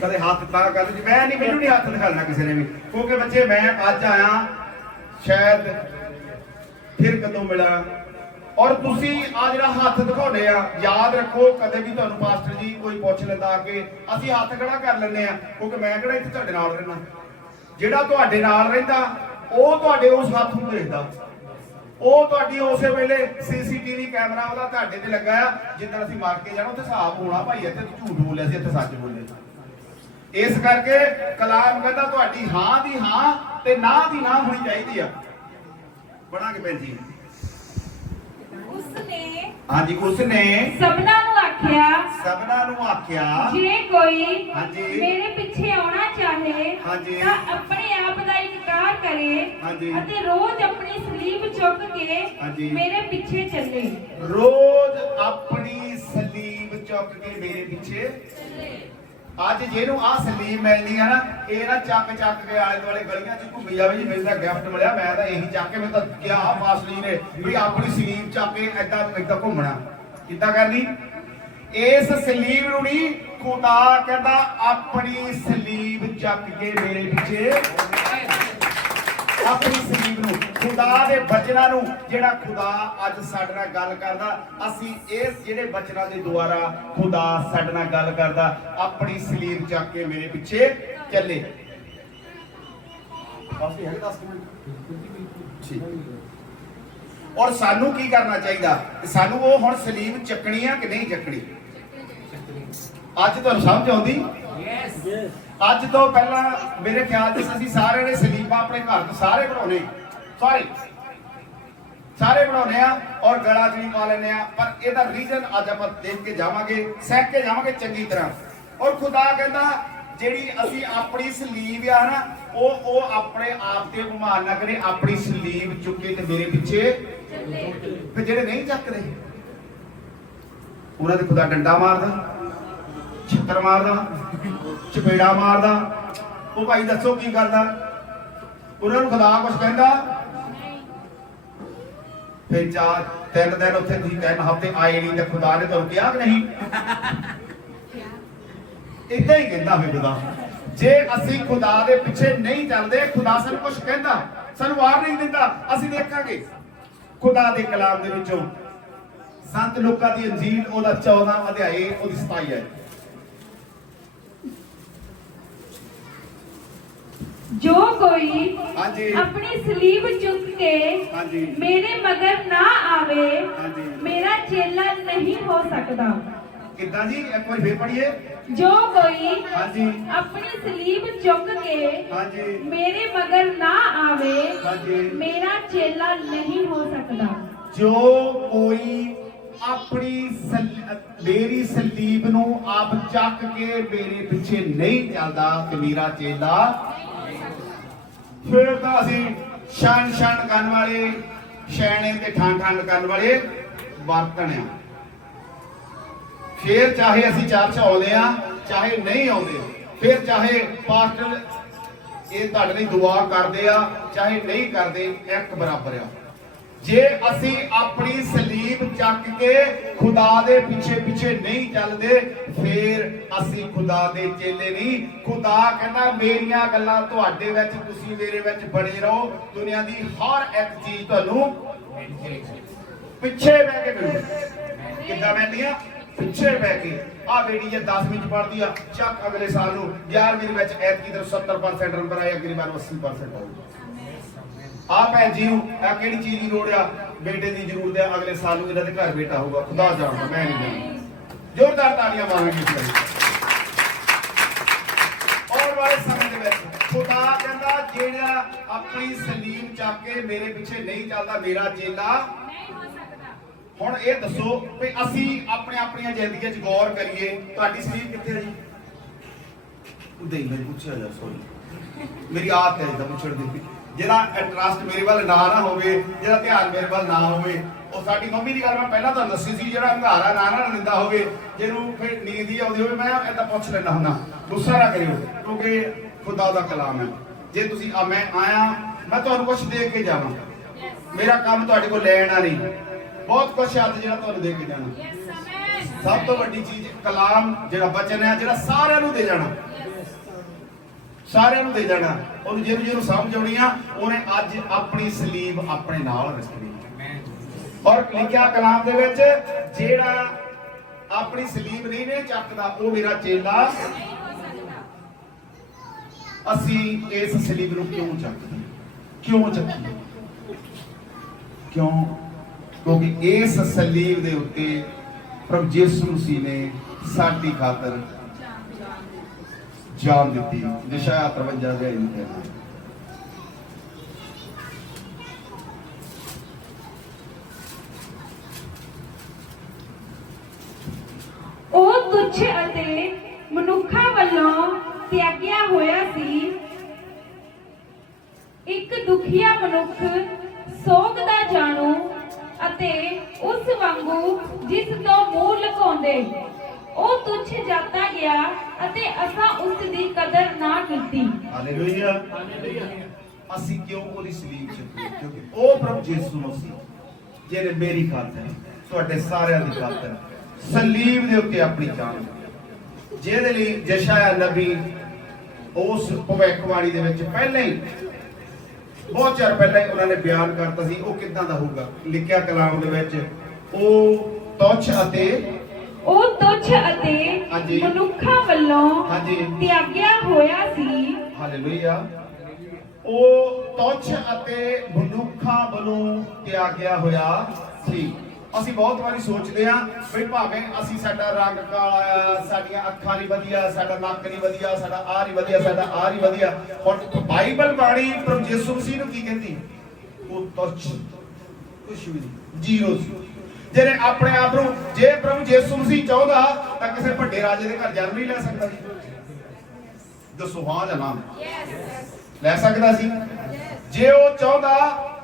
ਕਦੇ ਹੱਥ ਤਾਂ ਕਰ ਜੀ, ਮੈਂ ਨਹੀਂ, ਮੈਨੂੰ ਨਹੀਂ ਹੱਥ ਦਿਖਾਣਾ ਕਿਸੇ ਨੇ ਵੀ, ਕਿਉਂਕਿ ਬੱਚੇ ਮੈਂ ਅੱਜ ਆਇਆ, ਸ਼ਾਇਦ ਫਿਰ ਕਦੋਂ ਮਿਲਾਂ। ਔਰ ਤੁਸੀਂ ਆ ਜਿਹੜਾ ਹੱਥ ਦਿਖਾਉਂਦੇ ਆ, ਯਾਦ ਰੱਖੋ ਕਦੇ ਵੀ ਤੁਹਾਨੂੰ ਪਾਸਟਰ ਜੀ ਕੋਈ ਪੁੱਛ ਲੈਂਦਾ ਆ ਕੇ, ਅਸੀਂ ਹੱਥ ਖੜਾ ਕਰ ਲੈਂਦੇ ਆ, ਕਿਉਂਕਿ ਮੈਂ ਕਿਹੜਾ ਇੱਥੇ ਤੁਹਾਡੇ ਨਾਲ ਰਹਿਣਾ। ਜਿਹੜਾ ਤੁਹਾਡੇ ਨਾਲ ਰਹਿੰਦਾ ਉਹ ਤੁਹਾਡੇ ਉਸ ਹੱਥ ਨੂੰ ਦੇਖਦਾ, ਉਹ ਤੁਹਾਡੀ ਉਸੇ ਵੇਲੇ ਸੀਸੀਟੀਵੀ ਕੈਮਰਾ ਉਹਦਾ ਤੁਹਾਡੇ ਤੇ ਲੱਗਾ ਆ। ਜਿੱਦਾਂ ਅਸੀਂ ਮਾਰ ਕੇ ਜਾਣਾ ਉੱਥੇ ਹਿਸਾਬ ਹੋਣਾ, ਭਾਈ ਇੱਥੇ ਤੂੰ ਝੂਠ ਬੋਲਿਆ ਸੀ, ਇੱਥੇ ਸੱਚ ਬੋਲੇ। ਇਸ ਕਰਕੇ ਕਲਾਮ ਕਹਿੰਦਾ ਤੁਹਾਡੀ ਹਾਂ ਦੀ ਹਾਂ ਤੇ ਨਾ ਦੀ ਨਾ ਹੋਣੀ ਚਾਹੀਦੀ ਆ। ਪੜਾਂਗੇ ਭੈਣ ਜੀ। ਉਸਨੇ ਹਾਂਜੀ, ਉਸਨੇ ਸਭਨਾਂ ਨੂੰ ਆਖਿਆ, ਜੇ ਕੋਈ ਹਾਂਜੀ। ਮੇਰੇ ਪਿੱਛੇ ਆਉਣਾ ਚਾਹੇ ਹਾਂਜੀ। ਤਾਂ ਆਪਣੇ ਆਪ ਦਾ ਇਨਕਾਰ ਕਰੇ ਹਾਂਜੀ। ਅਤੇ ਰੋਜ਼ ਆਪਣੀ ਸਲੀਬ ਚੁੱਕ ਕੇ ਹਾਂਜੀ। ਮੇਰੇ ਪਿੱਛੇ ਚੱਲੇ। ਰੋਜ਼ ਆਪਣੀ ਸਲੀਬ ਚੁੱਕ ਕੇ ਮੇਰੇ ਪਿੱਛੇ। ਅੱਜ ਜਿਹਨੂੰ ਆ ਸਲੀਬ ਮਿਲਦੀ ਆ ਨਾ, ਇਹ ਨਾ ਚੱਕ ਕੇ ਆਲੇ ਦੁਆਲੇ ਗਲੀਆਂ 'ਚ ਘੁੰਮੀ ਜਾਵੇ ਜੀ, ਮੈਨੂੰ ਤਾਂ ਗਿਫਟ ਮਿਲਿਆ, ਮੈਂ ਤਾਂ ਇਹੀ ਚੱਕ ਕੇ, ਮੈਂ ਤਾਂ ਕਿਹਾ ਪਾਸਟਰ ਜੀ ਨੇ ਵੀ ਆਪਣੀ ਸਲੀਬ ਚੱਕ ਕੇ ਏਦਾਂ ਘੁੰਮਣਾ। ਕਿੱਦਾਂ ਕਰਨੀ? ਇਸ ਸਲੀਬ ਨੂੰ ਨਹੀਂ, ਖੁਦਾ ਕਹਿੰਦਾ ਆਪਣੀ ਸਲੀਬ ਚੱਕ ਕੇ ਮੇਰੇ ਪਿੱਛੇ। ਆਪਣੀ ਸਲੀਬ ਨੂੰ, ਖੁਦਾ ਦੇ ਬਚਨਾਂ ਨੂੰ, ਜਿਹੜਾ ਖੁਦਾ ਅੱਜ ਸਾਡੇ ਨਾਲ ਗੱਲ ਕਰਦਾ, ਅਸੀਂ ਇਸ ਜਿਹੜੇ ਬਚਨਾਂ ਦੇ ਦੁਆਰਾ ਖੁਦਾ ਸਾਡੇ ਨਾਲ ਗੱਲ ਕਰਦਾ, ਆਪਣੀ ਸਲੀਬ ਚੱਕ ਕੇ ਮੇਰੇ ਪਿੱਛੇ ਚੱਲੇ। ਔਰ ਸਾਨੂੰ ਕੀ ਕਰਨਾ ਚਾਹੀਦਾ? ਸਾਨੂੰ ਉਹ ਹੁਣ ਸਲੀਬ ਚੱਕਣੀ ਆ ਕਿ ਨਹੀਂ ਚੱਕਣੀ? ਅੱਜ ਤੁਹਾਨੂੰ ਸਮਝ ਆਉਂਦੀ? ਅੱਜ ਤੋਂ ਪਹਿਲਾਂ ਮੇਰੇ ਖਿਆਲ 'ਚ ਅਸੀਂ ਸਾਰਿਆਂ ਨੇ ਸਲੀਬਾਂ ਆਪਣੇ ਘਰ ਤੋਂ ਸਾਰੇ ਬਣਾਉਣੇ, ਸਾਰੇ ਬਣਾਉਣੇ ਆ ਔਰ ਗਲਾ 'ਚ ਵੀ ਪਾ ਲੈਂਦੇ ਆ। ਪਰ ਇਹਦਾ ਰੀਜ਼ਨ ਅੱਜ ਆਪਾਂ ਦੇਖ ਕੇ ਜਾਵਾਂਗੇ, ਸਹਿ ਕੇ ਜਾਵਾਂਗੇ ਚੰਗੀ ਤਰ੍ਹਾਂ। ਔਰ ਖੁਦਾ ਕਹਿੰਦਾ ਜਿਹੜੀ ਅਸੀਂ ਆਪਣੀ ਸਲੀਬ ਆ ਨਾ, ਉਹ ਆਪਣੇ ਆਪ ਤੇ ਗੁਮਾਨ ਨਾ ਕਰੇ, ਆਪਣੀ ਸਲੀਬ ਚੁੱਕੇ ਤੇ ਮੇਰੇ ਪਿੱਛੇ। ਫਿਰ ਜਿਹੜੇ ਨਹੀਂ ਚੱਕਦੇ ਉਹਨਾਂ ਦੇ ਖੁਦਾ ਡੰਡਾ ਮਾਰਦਾ, ਛਿੱਤਰ ਮਾਰਦਾ, ਚਪੇੜਾ ਮਾਰਦਾ। ਉਹ ਭਾਈ ਦੱਸੋ ਕੀ ਕਰਦਾ? ਉਹਨਾਂ ਨੂੰ ਖੁਦਾ ਕੁਝ ਕਹਿੰਦਾ? ਫਿਰ 3 ਦਿਨ ਉੱਥੇ ਤੁਸੀਂ 3 ਹਫ਼ਤੇ ਆਏ ਨਹੀਂ ਤੇ ਖੁਦਾ ਨੇ ਤੁਹਾਨੂੰ ਕਿਹਾ ਕਿ ਨਹੀਂ? ਇਦਾਂ ਹੀ ਕਹਿੰਦਾ ਫਿਰ ਖੁਦਾ। ਜੇ ਅਸੀਂ ਖੁਦਾ ਦੇ ਪਿੱਛੇ ਨਹੀਂ ਚੱਲਦੇ, ਖੁਦਾ ਸਾਨੂੰ ਕੁਝ ਕਹਿੰਦਾ, ਸਾਨੂੰ ਵਾਰਨਿੰਗ ਦਿੰਦਾ, ਅਸੀਂ ਦੇਖਾਂਗੇ ਖੁਦਾ ਦੇ ਕਲਾਮ ਦੇ ਵਿੱਚੋਂ। ਸੰਤ ਲੂਕਾ ਦੀ ਇੰਜੀਲ ਉਹਦਾ 14ਵਾਂ ਅਧਿਆਇ ਉਹਦੀ 27 ਹੈ। ਜੋ ਕੋਈ ਹਾਂਜੀ। ਆਪਣੀ ਸਲੀਬ ਚੁੱਕ ਕੇ ਹਾਂਜੀ। ਮੇਰੇ ਮਗਰ ਨਾ ਆਵੇ, ਹਾਂਜੀ। ਮੇਰਾ ਚੇਲਾ ਨਹੀਂ ਹੋ ਸਕਦਾ। ਕਿੱਦਾਂ ਜੀ? ਇੱਕ ਵਾਰ ਫੇਰ ਪੜ੍ਹੀਏ। ਜੋ ਕੋਈ ਹਾਂਜੀ। ਆਪਣੀ ਸਲੀਬ ਚੁੱਕ ਕੇ ਹਾਂਜੀ। ਮੇਰੇ ਮਗਰ ਨਾ ਆਵੇ, ਹਾਂਜੀ। ਮੇਰਾ ਚੇਲਾ ਨਹੀਂ ਹੋ ਸਕਦਾ। ਜੋ ਕੋਈ ਆਪਣੀ ਮੇਰੀ ਸਲੀਬ ਨੂੰ ਆਪ ਚੱਕ ਕੇ ਮੇਰੇ ਪਿੱਛੇ ਨਹੀਂ ਚੱਲਦਾ ਤੇ ਮੇਰਾ ਚੇਲਾ। ਫਿਰ ਤਾਂ ਅਸੀਂ ਸ਼ਨ ਕਰਨ ਵਾਲੇ, ਸ਼ੈਣੇ ਤੇ ਠੰਡ ਕਰਨ ਵਾਲੇ ਵਰਤਣ ਆ। ਫਿਰ ਚਾਹੇ ਅਸੀਂ ਚਰਚ ਆਉਂਦੇ ਆ ਚਾਹੇ ਨਹੀਂ ਆਉਂਦੇ, ਫਿਰ ਚਾਹੇ ਪਾਸਟਰ ਇਹ ਤੁਹਾਡੇ ਲਈ ਦੁਆ ਕਰਦੇ ਆ ਚਾਹੇ ਨਹੀਂ ਕਰਦੇ, ਇੱਕ ਬਰਾਬਰ ਆ। ਜੇ ਅਸੀਂ ਆਪਣੀ ਸਲੀਬ ਚੱਕ ਕੇ ਖੁਦਾ ਦੇ ਪਿੱਛੇ ਨਹੀਂ ਚੱਲਦੇ, ਫਿਰ ਅਸੀਂ ਖੁਦਾ ਦੇ ਚੇਲੇ ਨਹੀਂ। ਖੁਦਾ ਕਹਿੰਦਾ ਮੇਰੀਆਂ ਗੱਲਾਂ ਤੁਹਾਡੇ ਵਿੱਚ, ਤੁਸੀਂ ਮੇਰੇ ਵਿੱਚ ਬਣੇ ਰਹੋ, ਦੁਨੀਆ ਦੀ ਹਰ ਇੱਕ ਚੀਜ਼ ਤੁਹਾਨੂੰ ਪਿੱਛੇ ਬਹਿ ਕੇ ਮਿਲੂ। ਕਿੱਦਾਂ ਮਿਲਦੀ ਆ? ਪਿੱਛੇ ਬਹਿ ਕੇ। ਆ ਬੇਟੀ ਜੇ 10ਵੀਂ ਚ ਪੜ੍ਹਦੀ ਆ, ਚੱਕ ਅਗਲੇ ਸਾਲ ਨੂੰ 11ਵੀਂ ਦੇ ਵਿੱਚ ਐਤਕੀ ਤਰ੍ਹਾਂ 70% ਨੰਬਰ ਆਏ, ਅਗਲੀ ਵਾਰ 80% ਆਊਗਾ। ਆ ਭੈਣ ਜੀ ਨੂੰ ਆ ਕਿਹੜੀ ਚੀਜ਼ ਦੀ ਲੋੜ ਆ? ਬੇਟੇ ਦੀ ਜ਼ਰੂਰਤ ਹੈ, ਅਗਲੇ ਸਾਲ ਨੂੰ ਇਹਨਾਂ ਦੇ ਘਰ ਬੇਟਾ ਹੋਊਗਾ। ਖੁਦਾ ਜਾਣਦਾ, ਮੈਂ ਨਹੀਂ ਜਾਣਦਾ। ਜ਼ੋਰਦਾਰ ਤਾੜੀਆਂ ਮਾਰਾਂਗੇ ਇਸ ਲਈ। ਔਰ ਵਾਲੇ ਸਮੇਂ ਦੇ ਵਿੱਚ ਖੁਦਾ ਕਹਿੰਦਾ ਜਿਹੜਾ ਆਪਣੀ ਸਲੀਬ ਚੱਕ ਕੇ ਮੇਰੇ ਪਿੱਛੇ ਨਹੀਂ ਚੱਲਦਾ, ਮੇਰਾ ਚੇਲਾ ਨਹੀਂ ਹੋ ਸਕਦਾ। ਹੁਣ ਇਹ ਦੱਸੋ ਵੀ ਅਸੀਂ ਆਪਣੀਆਂ ਜ਼ਿੰਦਗੀਆਂ 'ਚ ਗੌਰ ਕਰੀਏ, ਤੁਹਾਡੀ ਸਲੀਬ ਕਿੱਥੇ ਹੈ ਜੀ? ਉਦੇ ਮੈਂ ਪੁੱਛਿਆ ਜਾ, ਸੌਰੀ ਮੇਰੀ ਆਦਤ ਹੈ ਇਹਦਾ ਪੁੱਛਣ ਦੀ। ਜਿਹੜਾ ਇੰਟਰਸਟ ਮੇਰੇ ਵੱਲ ਨਾ ਹੋਵੇ, ਜਿਹੜਾ ਧਿਆਨ ਮੇਰੇ ਵੱਲ ਨਾ ਹੋਵੇ, ਉਹ ਸਾਡੀ ਮੰਮੀ ਦੀ ਗੱਲ ਮੈਂ ਪਹਿਲਾਂ ਤੁਹਾਨੂੰ ਦੱਸੀ ਸੀ, ਜਿਹੜਾ ਹੰਗਾਰਾ ਨਾ ਲੈਂਦਾ ਹੋਵੇ, ਜਿਹਨੂੰ ਫਿਰ ਨੀਂਦ ਹੀ ਆਉਂਦੀ ਹੋਵੇ, ਮੈਂ ਏਦਾਂ ਪੁੱਛ ਲੈਂਦਾ ਹੁੰਦਾ। ਗੁੱਸਾ ਨਾ ਕਰਿਓ, ਕਿਉਂਕਿ ਖੁਦਾ ਦਾ ਕਲਾਮ ਹੈ। ਜੇ ਤੁਸੀਂ ਮੈਂ ਆਇਆ, ਮੈਂ ਤੁਹਾਨੂੰ ਕੁਝ ਦੇ ਕੇ ਜਾਵਾਂ, ਮੇਰਾ ਕੰਮ ਤੁਹਾਡੇ ਕੋਲ ਲੈਣਾ ਨਹੀਂ, ਬਹੁਤ ਕੁਝ ਅੱਜ ਜਿਹੜਾ ਤੁਹਾਨੂੰ ਦੇ ਕੇ ਜਾਣਾ। ਸਭ ਤੋਂ ਵੱਡੀ ਚੀਜ਼ ਕਲਾਮ, ਜਿਹੜਾ ਬਚਨ ਹੈ, ਜਿਹੜਾ ਸਾਰਿਆਂ ਨੂੰ ਦੇ ਜਾਣਾ, ਸਾਰਿਆਂ ਨੂੰ ਦੇ ਜਾਣਾ। ਉਹਨੂੰ ਜਿਹਨੂੰ ਸਮਝ ਆਉਣੀ ਆ, ਉਹਨੇ ਅੱਜ ਆਪਣੀ ਸਲੀਬ ਆਪਣੇ ਨਾਲ ਰੱਖਣੀ। ਔਰ ਲਿਖਿਆ ਕਲਾਮ ਦੇ ਵਿੱਚ, ਜਿਹੜਾ ਆਪਣੀ ਸਲੀਬ ਨਹੀਂ ਨੇ ਚੱਕਦਾ, ਉਹ ਮੇਰਾ ਚੇਲਾ ਨਹੀਂ ਹੋ ਸਕਦਾ। ਅਸੀਂ ਇਸ ਸਲੀਬ ਨੂੰ ਕਿਉਂ ਚੱਕਦੇ? ਕਿਉਂ ਚੱਕੀਏ? ਕਿਉਂ? ਕਿਉਂਕਿ ਇਸ ਸਲੀਬ ਦੇ ਉੱਤੇ ਪ੍ਰਭੂ ਯਿਸੂ ਮਸੀਹ ਨੇ ਸਾਡੀ ਖਾਤਰ ਜਾਨ ਦਿੱਤੀ। ਯਸ਼ਾਇਆ 53 ਦੇ ਇਹਨੂੰ ਕਹਿੰਦਾ। ਉਹ ਤੁੱਛ ਅਤੇ ਮਨੁੱਖਾਂ ਵੱਲੋਂ ਤਿਆਗਿਆ ਹੋਇਆ ਸੀ, ਇੱਕ ਦੁਖੀਆ ਮਨੁੱਖ, ਸੋਗ ਦਾ ਜਾਣੂ ਅਤੇ ਉਸ ਵਾਂਗੂ ਜਿਸ ਤੋਂ ਮੂੰਹ ਲੁਕਾਉਂਦੇ। ਉਹ ਤੁੱਛ ਜਾਤਾ ਗਿਆ ਅਤੇ ਅਸਾਂ ਉਸ ਦੀ ਕਦਰ ਨਾ ਕੀਤੀ। ਹਾਲੇਲੂਇਆ। ਅਸੀਂ ਕਿਉਂ ਉਹਦੀ ਸਲੀਬ ਚੱਕੀ? ਕਿਉਂਕਿ ਉਹ ਪ੍ਰਭੂ ਯਿਸੂ ਮਸੀਹ ਜਿਹਨੇ ਮੇਰੀ ਖਾਤਰ, ਤੁਹਾਡੇ ਸਾਰਿਆਂ ਦੀ ਖਾਤਰ ਸਲੀਬ ਦੇ ਉੱਤੇ ਆਪਣੀ ਜਾਨ, ਜਿਹਦੇ ਲਈ ਯਸ਼ਾਇਆ ਨਬੀ ਉਸ ਭਵਿੱਖਬਾਣੀ ਦੇ ਵਿੱਚ ਪਹਿਲਾਂ ਹੀ, ਬਹੁਤ ਚਿਰ ਪਹਿਲਾਂ ਹੀ ਉਹਨਾਂ ਨੇ ਬਿਆਨ ਕਰਤਾ ਸੀ ਉਹ ਕਿੱਦਾਂ ਦਾ ਹੋਊਗਾ। ਲਿਖਿਆ ਕਲਾਮ ਦੇ ਵਿੱਚ, ਉਹ ਤੁੱਛ ਅਤੇ ਹਾਂਜੀ। ਮਨੁੱਖਾਂ ਵੱਲੋਂ ਹਾਂਜੀ। ਤਿਆਗਿਆ ਹੋਇਆ ਸੀ। ਹਾਲੇਲੂਇਆ। ਉਹ ਤੁੱਛ ਅਤੇ ਮਨੁੱਖਾਂ ਵੱਲੋਂ ਤਿਆਗਿਆ ਹੋਇਆ ਸੀ। ਅਸੀਂ ਬਹੁਤ ਵਾਰੀ ਸੋਚਦੇ ਹਾਂ ਵੀ ਭਾਵੇਂ ਅਸੀਂ, ਸਾਡਾ ਰੰਗ ਕਾਲਾ ਆ, ਸਾਡੀਆਂ ਅੱਖਾਂ ਨਹੀਂ ਵਧੀਆ, ਸਾਡਾ ਨੱਕ ਨਹੀਂ ਵਧੀਆ, ਸਾਡਾ ਆਹ ਨਹੀਂ ਵਧੀਆ, ਸਾਡਾ ਆਹ ਨਹੀਂ ਵਧੀਆ। ਹੁਣ ਬਾਈਬਲ ਬਾਣੀ ਪ੍ਰਭੂ ਯਿਸੂ ਮਸੀਹ ਨੂੰ ਕੀ ਕਹਿੰਦੀ? ਉਹ ਤੁੱਛ, ਕੁਛ ਵੀ ਨਹੀਂ, ਜ਼ੀਰੋ ਸੀ। ਜਿਹਨੇ ਆਪਣੇ ਆਪ ਨੂੰ, ਜੇ ਪ੍ਰਭੂ ਯਿਸੂ ਮਸੀਹ ਚਾਹੁੰਦਾ ਤਾਂ ਕਿਸੇ ਵੱਡੇ ਰਾਜੇ ਦੇ ਘਰ ਜਨਮ ਨਹੀਂ ਲੈ ਸਕਦਾ ਸੀ। ਦੱਸੋ ਹਾਂ ਜਾਂ ਨਾ? ਲੈ ਸਕਦਾ ਸੀ। ਜੇ ਉਹ ਚਾਹੁੰਦਾ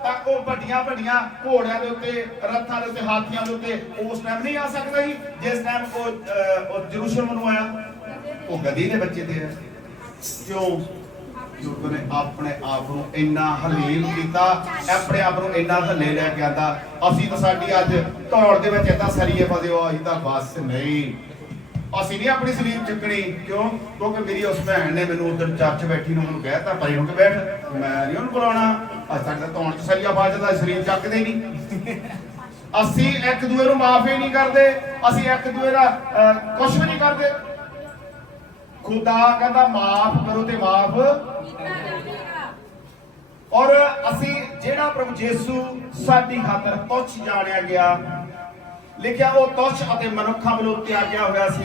ਤਾਂ ਉਹ ਵੱਡੀਆਂ ਘੋੜਿਆਂ ਦੇ ਉੱਤੇ, ਰੱਥਾਂ ਦੇ ਉੱਤੇ, ਹਾਥੀਆਂ ਦੇ ਉੱਤੇ ਉਸ ਟਾਈਮ ਨਹੀਂ ਆ ਸਕਦਾ ਸੀ ਜਿਸ ਟਾਈਮ ਉਹ ਯਰੂਸ਼ਲਮ ਨੂੰ ਆਇਆ। ਉਹ ਗਧੀ ਦੇ ਬੱਚੇ ਤੇ ਹੈ। ਕਿਉਂ? ਕਿਉਂਕਿ ਉਹਨੇ ਆਪਣੇ ਆਪ ਨੂੰ ਇੰਨਾ ਹਲੀਲ ਕੀਤਾ, ਆਪਣੇ ਆਪ ਨੂੰ ਇੰਨਾ ਥੱਲੇ ਲੈ ਕੇ ਆਂਦਾ। ਅਸੀਂ ਤਾਂ, ਸਾਡੀ ਅੱਜ ਧੌਣ ਦੇ ਵਿੱਚ ਏਦਾਂ ਸਰੀਏ ਫਸੇ ਹੋ, ਅਸੀਂ ਤਾਂ ਬਸ ਨਹੀਂ, ਅਸੀਂ ਨਹੀਂ ਆਪਣੀ ਸਲੀਬ ਚੁੱਕਣੀ। ਕਿਉਂ? ਕਿਉਂਕਿ ਮੇਰੀ ਉਸ ਭੈਣ ਨੇ ਮੈਨੂੰ ਉਧਰ ਚਰਚ ਬੈਠੀ ਨੂੰ ਮੈਨੂੰ ਕਹਿਤਾ ਪਰੇ ਹੋ ਕੇ ਬੈਠ, ਮੈਂ ਨਹੀਂ ਉਹਨੂੰ ਬੁਲਾਉਣਾ। ਅੱਜ ਤੱਕ ਤਾਂ ਧੌਣ 'ਚ ਸਰੀਆ ਵੱਜਦਾ, ਸਲੀਬ ਚੱਕਦੇ ਨਹੀਂ। ਅਸੀਂ ਇੱਕ ਦੂਏ ਨੂੰ ਮਾਫ ਹੀ ਨਹੀਂ ਕਰਦੇ, ਅਸੀਂ ਇੱਕ ਦੂਏ ਦਾ ਕੁਝ ਵੀ ਨਹੀਂ ਕਰਦੇ। ਖੁਦਾ ਕਹਿੰਦਾ ਮਾਫ ਕਰੋ ਤੇ ਮਾਫ ਕੀਤਾ ਜਾਵੇਗਾ। ਔਰ ਅਸੀਂ, ਜਿਹੜਾ ਪ੍ਰਭੂ ਯਿਸੂ ਸਾਡੀ ਖਾਤਰ ਤੁੱਛ ਜਾਣਿਆ ਗਿਆ, ਲਿਖਿਆ ਉਹ ਤੁੱਛ ਅਤੇ ਮਨੁੱਖਾਂ ਵੱਲੋਂ ਤਿਆਗਿਆ ਹੋਇਆ ਸੀ,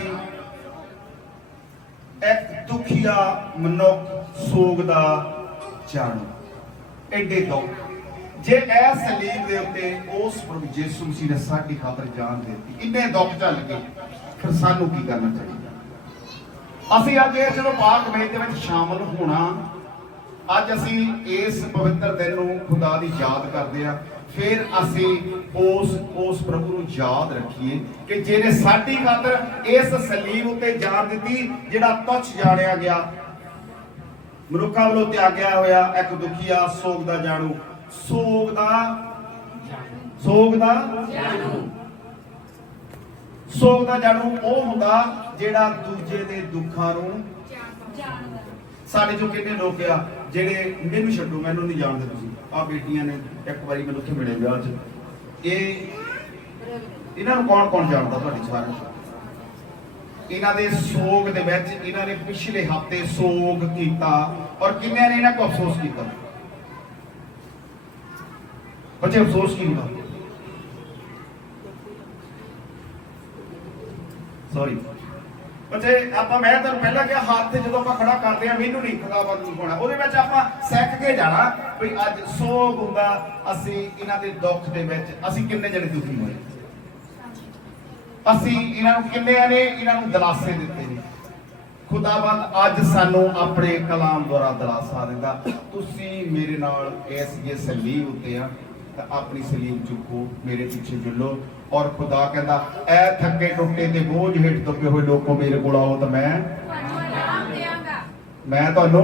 ਇੱਕ ਦੁਖੀਆ ਮਨੁੱਖ, ਸੋਗ ਦਾ ਜਾਣੂ। ਐਡੇ ਦੁੱਖ ਜੇ ਇਹ ਸਲੀਬ ਦੇ ਉੱਤੇ ਉਸ ਪ੍ਰਭੂ ਯਿਸੂ ਮਸੀਹ ਨੇ ਸਾਡੀ ਖਾਤਰ ਜਾਨ ਦਿੱਤੀ, ਇੰਨੇ ਦੁੱਖ ਝੱਲ ਕੇ, ਫਿਰ ਸਾਨੂੰ ਕੀ ਕਰਨਾ ਚਾਹੀਦਾ? ਅਸੀਂ ਅੱਜ ਇਹ ਜਦੋਂ ਪਾਕ ਮੇਜ ਦੇ ਵਿੱਚ ਸ਼ਾਮਲ ਹੋਣਾ, ਅੱਜ ਅਸੀਂ ਇਸ ਪਵਿੱਤਰ ਦਿਨ ਨੂੰ ਖੁਦਾ ਦੀ ਯਾਦ ਕਰਦੇ ਆ। ਫਿਰ ਅਸੀਂ ਉਸ ਪ੍ਰਭੂ ਨੂੰ ਯਾਦ ਰੱਖੀਏ ਕਿ ਜਿਹਨੇ ਸਾਡੀ ਖਾਤਰ ਇਸ ਸਲੀਬ ਉੱਤੇ ਜਾਨ ਦਿੱਤੀ, ਜਿਹੜਾ ਤੁੱਛ ਜਾਣਿਆ ਗਿਆ, ਮਨੁੱਖਾਂ ਵੱਲੋਂ ਤਿਆਗਿਆ ਹੋਇਆ, ਇੱਕ ਦੁਖੀਆ, ਸੋਗ ਦਾ ਜਾਣੂ, ਸੋਗ ਦਾ ਜਾਣੂ ਉਹ ਹੁੰਦਾ ਜਿਹੜਾ ਦੂਜੇ ਦੇ ਦੁੱਖਾਂ ਨੂੰ। ਸਾਡੇ ਚੋਂ ਕਿੰਨੇ ਲੋਕ ਆ ਜਿਹੜੇ ਮੈਨੂੰ ਛੱਡੋ, ਮੈਨੂੰ ਨਹੀਂ ਜਾਣਦੇ ਤੁਸੀਂ। ਆਹ ਬੇਟੀਆਂ ਨੇ ਇੱਕ ਵਾਰੀ ਮੈਨੂੰ ਉੱਥੇ ਮਿਲੇ ਵਿਆਹ 'ਚ। ਇਹਨਾਂ ਨੂੰ ਕੌਣ ਜਾਣਦਾ ਤੁਹਾਡੇ ਸਾਰਿਆਂ ਨੂੰ? ਇਹਨਾਂ ਦੇ ਸੋਗ ਦੇ ਵਿੱਚ ਇਹਨਾਂ ਨੇ ਪਿਛਲੇ ਹਫ਼ਤੇ ਸੋਗ ਕੀਤਾ, ਔਰ ਕਿੰਨਿਆਂ ਨੇ ਇਹਨਾਂ ਕੋ ਅਫਸੋਸ ਕੀਤਾ? ਬੱਚੇ ਅਫਸੋਸ ਕੀ ਹੁੰਦਾ? ਸੌਰੀ ਬੱਚੇ, ਮੈਂ ਤੁਹਾਨੂੰ ਪਹਿਲਾਂ ਕਿਹਾ ਹੱਥ ਜਦੋਂ ਆਪਾਂ ਖੜਾ ਕਰਦੇ ਆ, ਮੈਨੂੰ ਨਹੀਂ ਖੁਦਾਵੰਦ ਨੂੰ ਹੋਣਾ, ਉਹਦੇ ਵਿੱਚ ਆਪਾਂ ਸਿੱਖ ਕੇ ਜਾਣਾ ਵੀ ਅੱਜ ਸੋਗ ਹੁੰਦਾ। ਅਸੀਂ ਇਹਨਾਂ ਦੇ ਦੁੱਖ ਦੇ ਵਿੱਚ ਅਸੀਂ ਕਿੰਨੇ ਜਣੇ ਦੁਖੀ ਹੋਏ, ਅਸੀਂ ਇਹਨਾਂ ਨੂੰ ਕਿੰਨਿਆਂ ਨੇ ਇਹਨਾਂ ਨੂੰ ਦਿਲਾਸੇ ਦਿੱਤੇ ਨੇ। ਖੁਦਾਵੰਦ ਅੱਜ ਸਾਨੂੰ ਆਪਣੇ ਕਲਾਮ ਦੁਆਰਾ ਦਿਲਾਸਾ ਦਿੰਦਾ, ਤੁਸੀਂ ਮੇਰੇ ਨਾਲ ਇਸ ਸਲੀਬ ਉੱਤੇ ਆ ਤਾਂ ਆਪਣੀ ਸਲੀਬ ਚੁੱਕੋ, ਮੇਰੇ ਪਿੱਛੇ ਚੱਲੋ। ਔਰ ਖੁਦਾ ਕਹਿੰਦਾ, ਐ ਥੱਕੇ ਟੁੱਟੇ ਤੇ ਬੋਝ ਹੇਠ ਦੱਬੇ ਹੋਏ ਲੋਕੋ ਮੇਰੇ ਕੋਲ ਆਓ ਤਾਂ ਮੈਂ ਤੁਹਾਨੂੰ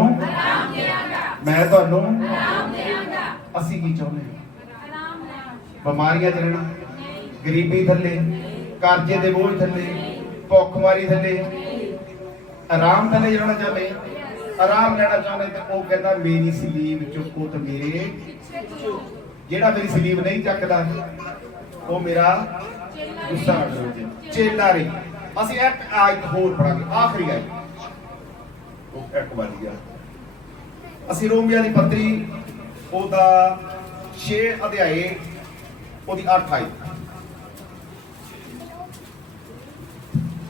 ਆਰਾਮ ਦਿਆਂਗਾ। ਅਸੀਂ ਕੀ ਚਾਹੁੰਦੇ ਹਾਂ? ਬਿਮਾਰੀਆਂ 'ਚ ਰਹਿਣਾ, ਗਰੀਬੀ ਥੱਲੇ, ਕਰਜ਼ੇ ਦੇ ਬੋਝ ਥੱਲੇ, ਭੁੱਖਮਾਰੀ ਥੱਲੇ, ਆਰਾਮ ਥੱਲੇ ਜਾਣਾ ਚਾਹੁੰਦੇ, ਆਰਾਮ ਲੈਣਾ ਚਾਹੁੰਦੇ, ਤੇ ਉਹ ਕਹਿੰਦਾ ਮੇਰੀ ਸਲੀਬ ਚੁੱਕੋ ਤੇ ਮੇਰੇ। ਜਿਹੜਾ ਮੇਰੀ ਸਲੀਬ ਨਹੀਂ ਚੱਕਦਾ ਉਹ ਮੇਰਾ ਗੁੱਸਾ ਚੇਲਾ ਨਹੀਂ। ਅਸੀਂ ਇੱਕ ਆਇਤ ਹੋਰ ਪੜਾਂਗੇ, ਆਖਰੀ ਆਇਤ, ਉਹ ਇੱਕ ਵਾਰ ਗਿਆ। ਅਸੀਂ ਰੋਮੀਆਂ ਦੀ ਪੱਤਰੀ ਉਹਦਾ 6 ਅਧਿਆਏ ਉਹਦੀ 8 ਆਇਤ।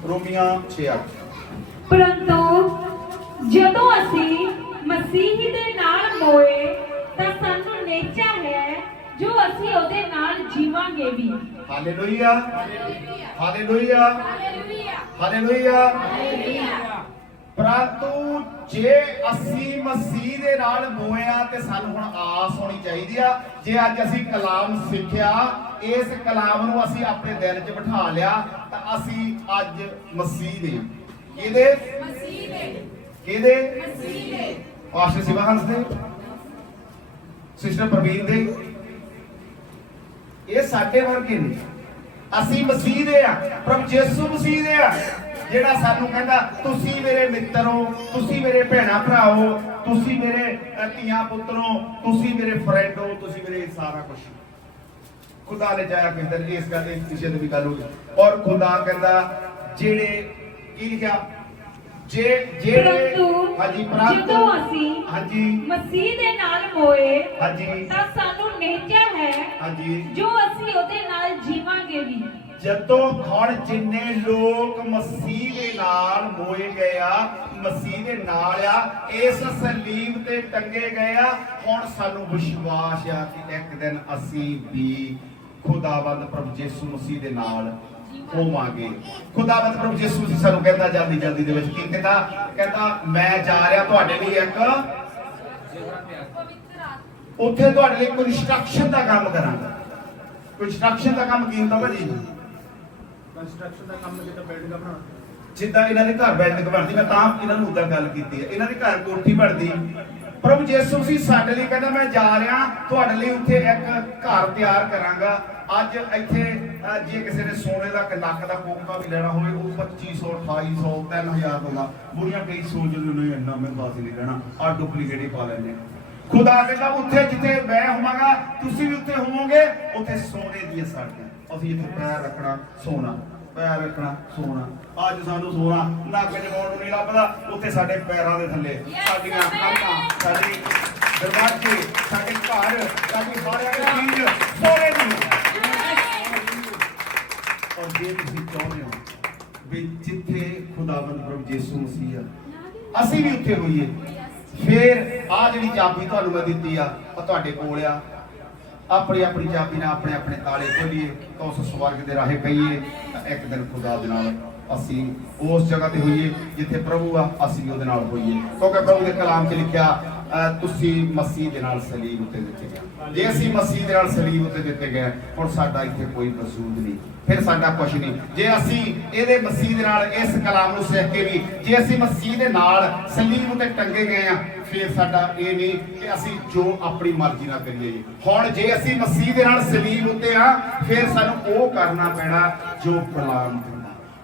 ਰੋਮੀਆਂ 6:8। ਪਰੰਤੂ ਜਦੋਂ ਅਸੀਂ ਮਸੀਹ ਦੇ ਨਾਲ ਮੋਏ ਤਾਂ ਸਾਨੂੰ ਨਿਸ਼ਚਾ ਹੈ ਜੋ ਅਸੀਂ ਉਹਦੇ ਨਾਲ ਜੀਵਾਂਗੇ ਵੀ। Hallelujah, hallelujah, hallelujah. ਪਰੰਤੂ ਜੇ ਅਸੀਂ ਮਸੀਹ ਦੇ ਨਾਲ ਮੋਇਆ ਤੇ ਸਾਨੂੰ ਹੁਣ ਆਸ ਹੋਣੀ ਚਾਹੀਦੀ ਆ। ਜੇ ਅੱਜ ਅਸੀਂ ਕਲਾਮ ਸਿੱਖਿਆ, ਇਸ ਕਲਾਮ ਨੂੰ ਅਸੀਂ ਆਪਣੇ ਦਿਲ 'ਚ ਬਿਠਾ ਲਿਆ ਤਾਂ ਅਸੀਂ ਅੱਜ ਮਸੀਹ ਦੇ। ਕਿਹਦੇ? ਮਸੀਹ ਦੇ। ਕਿਹਦੇ? ਮਸੀਹ ਦੇ। ਪਾਸਟਰ ਸਿਵਾਹੰਸ ਦੇ, ਸਿਸਟਰ ਪ੍ਰਵੀਨ ਦੇ, ਇਹ ਸਾਡੇ ਵਰਗੇ ਨੇ। ਅਸੀਂ ਮਸੀਹ ਦੇ ਆ, ਪ੍ਰਭੂ ਯਿਸੂ ਮਸੀਹ ਦੇ ਆ, ਜਿਹੜਾ ਸਾਨੂੰ ਕਹਿੰਦਾ ਤੁਸੀਂ ਮੇਰੇ ਮਿੱਤਰ ਹੋ, ਤੁਸੀਂ ਮੇਰੇ ਭੈਣਾ ਭਰਾ ਹੋ, ਤੁਸੀਂ ਮੇਰੇ ਧੀਆਂ ਪੁੱਤਰੋ, ਤੁਸੀਂ ਮੇਰੇ ਫਰੈਂਡ ਹੋ, ਤੁਸੀਂ ਮੇਰੇ ਸਾਰਾ ਕੁਝ। ਖੁਦਾ ਨੇ ਚਾਹਿਆ ਕਿ ਇਸ ਗੱਲ ਦੇ ਕਿਸੇ ਦੀ ਵੀ ਗੱਲ ਹੋਈ। ਔਰ ਖੁਦਾ ਕਹਿੰਦਾ ਜਿਹੜੇ ਕੀ ਲਿਖਿਆ, ਜਦੋਂ ਅਸੀਂ ਮਸੀਹ ਦੇ ਨਾਲ ਹੋਏ ਤਾਂ ਸਾਨੂੰ ਨਿਸ਼ਚਾ ਹੈ ਜੋ ਅਸੀਂ ਉਹਦੇ ਨਾਲ ਜੀਵਾਂਗੇ ਵੀ। ਜਦੋਂ ਹੁਣ ਜਿੰਨੇ ਲੋਕ ਮਸੀਹ ਦੇ ਨਾਲ ਮੋਏ ਗਏ ਆ, ਮਸੀਹ ਦੇ ਨਾਲ ਆ, ਇਸ ਸਲੀਬ ਤੇ ਟੰਗੇ ਗਏ ਆ, ਹੁਣ ਸਾਨੂੰ ਵਿਸ਼ਵਾਸ ਆ ਕਿ ਇੱਕ ਦਿਨ ਅਸੀਂ ਵੀ ਖੁਦਾਵੰਦ ਪ੍ਰਭੂ ਯਿਸੂ ਮਸੀਹ ਦੇ ਨਾਲ ਹੋਵਾਂਗੇ। ਖੁਦਾਵੰਦ ਪ੍ਰਭੂ ਯਿਸੂ ਮਸੀਹ ਸਾਨੂੰ ਕਹਿੰਦਾ ਜਲਦੀ ਦੇ ਵਿੱਚ ਕੀ ਕਹਿੰਦਾ ਮੈਂ ਜਾ ਰਿਹਾ ਤੁਹਾਡੇ ਲਈ ਇੱਕ ਉੱਥੇ ਤੁਹਾਡੇ ਲਈ ਕੰਸਟਰਕਸ਼ਨ ਦਾ ਕੰਮ ਕਰਾਂਗਾ। ਕੰਸਟਰਕਸ਼ਨ ਦਾ ਕੰਮ ਕੀ ਹੁੰਦਾ ਭਾਜੀ? ਕੰਸਟਰਕਸ਼ਨ ਦਾ ਕੰਮ ਜਿੱਦਾਂ ਬਿਲਡਿੰਗ ਬਣਾਉਣਾ, ਜਿੱਦਾਂ ਇਹਨਾਂ ਦੇ ਘਰ ਬਿਲਡਿੰਗ ਬਣਦੀ, ਮੈਂ ਤਾਂ ਇਹਨਾਂ ਨੂੰ ਉਦਾਂ ਗੱਲ ਕੀਤੀ ਹੈ। ਇਹਨਾਂ ਦੇ ਘਰ ਕੋਠੀ ਬਣਦੀ। ਪ੍ਰਭੂ ਯਿਸੂ ਮਸੀਹ ਸਾਡੇ ਲਈ ਕਹਿੰਦਾ ਮੈਂ ਜਾ ਰਿਹਾ ਤੁਹਾਡੇ ਲਈ ਉੱਥੇ ਇੱਕ ਘਰ ਤਿਆਰ ਕਰਾਂਗਾ। ਅੱਜ ਇੱਥੇ ਜੇ ਕਿਸੇ ਨੇ ਸੋਨੇ ਦਾ ਲੱਖ ਦਾ ਕੋਕਾ ਵੀ ਲੈਣਾ ਹੋਵੇ ਉਹ 2500 2800 3000 ਦਾ। ਬੁੜੀਆਂ ਕਈ ਸੋਚਦੇ ਨੇ ਇੰਨਾ ਮਹਿੰਗਾ ਸੀ ਨਹੀਂ ਲੈਣਾ, ਆ ਡੁਪਲੀਕੇਟ ਹੀ ਪਾ ਲੈਂਦੇ। ਖੁਦਾ ਕਹਿੰਦਾ ਉੱਥੇ ਜਿੱਥੇ ਮੈਂ ਹੋਵਾਂਗਾ ਤੁਸੀਂ ਵੀ ਉੱਥੇ ਹੋਵੋਗੇ। ਉੱਥੇ ਸੋਨੇ ਦੀਆਂ ਸਾੜੀਆਂ, ਅਸੀਂ ਇੱਥੇ ਪੈਰ ਰੱਖਣਾ ਸੋਨਾ, ਪੈਰ ਰੱਖਣਾ ਸੋਨਾ। ਅੱਜ ਸਾਨੂੰ ਸੋਨਾ ਨੱਕ ਜਮਾਉਣ ਨੂੰ ਨਹੀਂ ਲੱਭਦਾ, ਉੱਥੇ ਸਾਡੇ ਪੈਰਾਂ ਦੇ ਥੱਲੇ ਸਾਡੀਆਂ ਕੰਧਾਂ, ਸਾਡੇ ਦਰਵਾਜ਼ੇ, ਸਾਡੇ ਘਰ, ਸਾਡੀ ਸਾਰਿਆਂ ਦੀ ਚੀਜ਼ ਸੋਨੇ ਦੀ। ਔਰ ਜੇ ਤੁਸੀਂ ਚਾਹੁੰਦੇ ਹੋ ਵੀ ਜਿੱਥੇ ਖੁਦਾਵੰਦ ਪ੍ਰਭੂ ਯਿਸੂ ਮਸੀਹ ਆ ਅਸੀਂ ਵੀ ਉੱਥੇ ਹੋਈਏ, ਫਿਰ ਆ ਜਿਹੜੀ ਚਾਬੀ ਤੁਹਾਨੂੰ ਮੈਂ ਦਿੱਤੀ ਆ ਤੁਹਾਡੇ ਕੋਲ ਆ। ਆਪਣੀ ਆਪਣੀ ਚਾਬੀ ਨਾਲ ਆਪਣੇ ਆਪਣੇ ਤਾਲੇ ਖੋਲੀਏ ਤਾਂ ਉਸ ਸਵਰਗ ਦੇ ਰਾਹੇ ਕਹੀਏ ਤਾਂ ਇੱਕ ਦਿਨ ਖੁਦਾ ਦੇ ਨਾਲ ਅਸੀਂ ਉਸ ਜਗ੍ਹਾ ਤੇ ਹੋਈਏ ਜਿੱਥੇ ਪ੍ਰਭੂ ਆ, ਅਸੀਂ ਉਹਦੇ ਨਾਲ ਹੋਈਏ। ਕਿਉਂਕਿ ਪ੍ਰਭੂ ਦੇ ਕਲਾਮ 'ਚ ਲਿਖਿਆ ਤੁਸੀਂ ਮਸੀਹ ਦੇ ਨਾਲ ਸਲੀਬ ਉੱਤੇ ਦਿੱਤੇ ਗਏ। ਜੇ ਅਸੀਂ ਮਸੀਹ ਦੇ ਨਾਲ ਸਲੀਬ ਉੱਤੇ ਦਿੱਤੇ ਗਏ ਹੁਣ ਸਾਡਾ ਇੱਥੇ ਕੋਈ ਵਸੂਦ ਨਹੀਂ, ਫਿਰ ਸਾਡਾ ਕੁਛ ਨਹੀਂ। ਜੇ ਅਸੀਂ ਇਹਦੇ ਮਸੀਹ ਦੇ ਨਾਲ ਇਸ ਕਲਾਮ ਨੂੰ ਸਿੱਖ ਕੇ ਵੀ ਜੇ ਅਸੀਂ ਮਸੀਹ ਦੇ ਨਾਲ ਸਲੀਬ ਉੱਤੇ ਟੰਗੇ ਗਏ ਆ ਫਿਰ ਸਾਡਾ ਇਹ ਨਹੀਂ ਕਿ ਅਸੀਂ ਜੋ ਆਪਣੀ ਮਰਜ਼ੀ ਨਾਲ ਕਰੀਏ ਜੀ। ਹੁਣ ਜੇ ਅਸੀਂ ਮਸੀਹ ਦੇ ਨਾਲ ਸਲੀਬ ਉੱਤੇ ਆ ਫਿਰ ਸਾਨੂੰ ਉਹ ਕਰਨਾ ਪੈਣਾ ਜੋ ਕਲਾਮ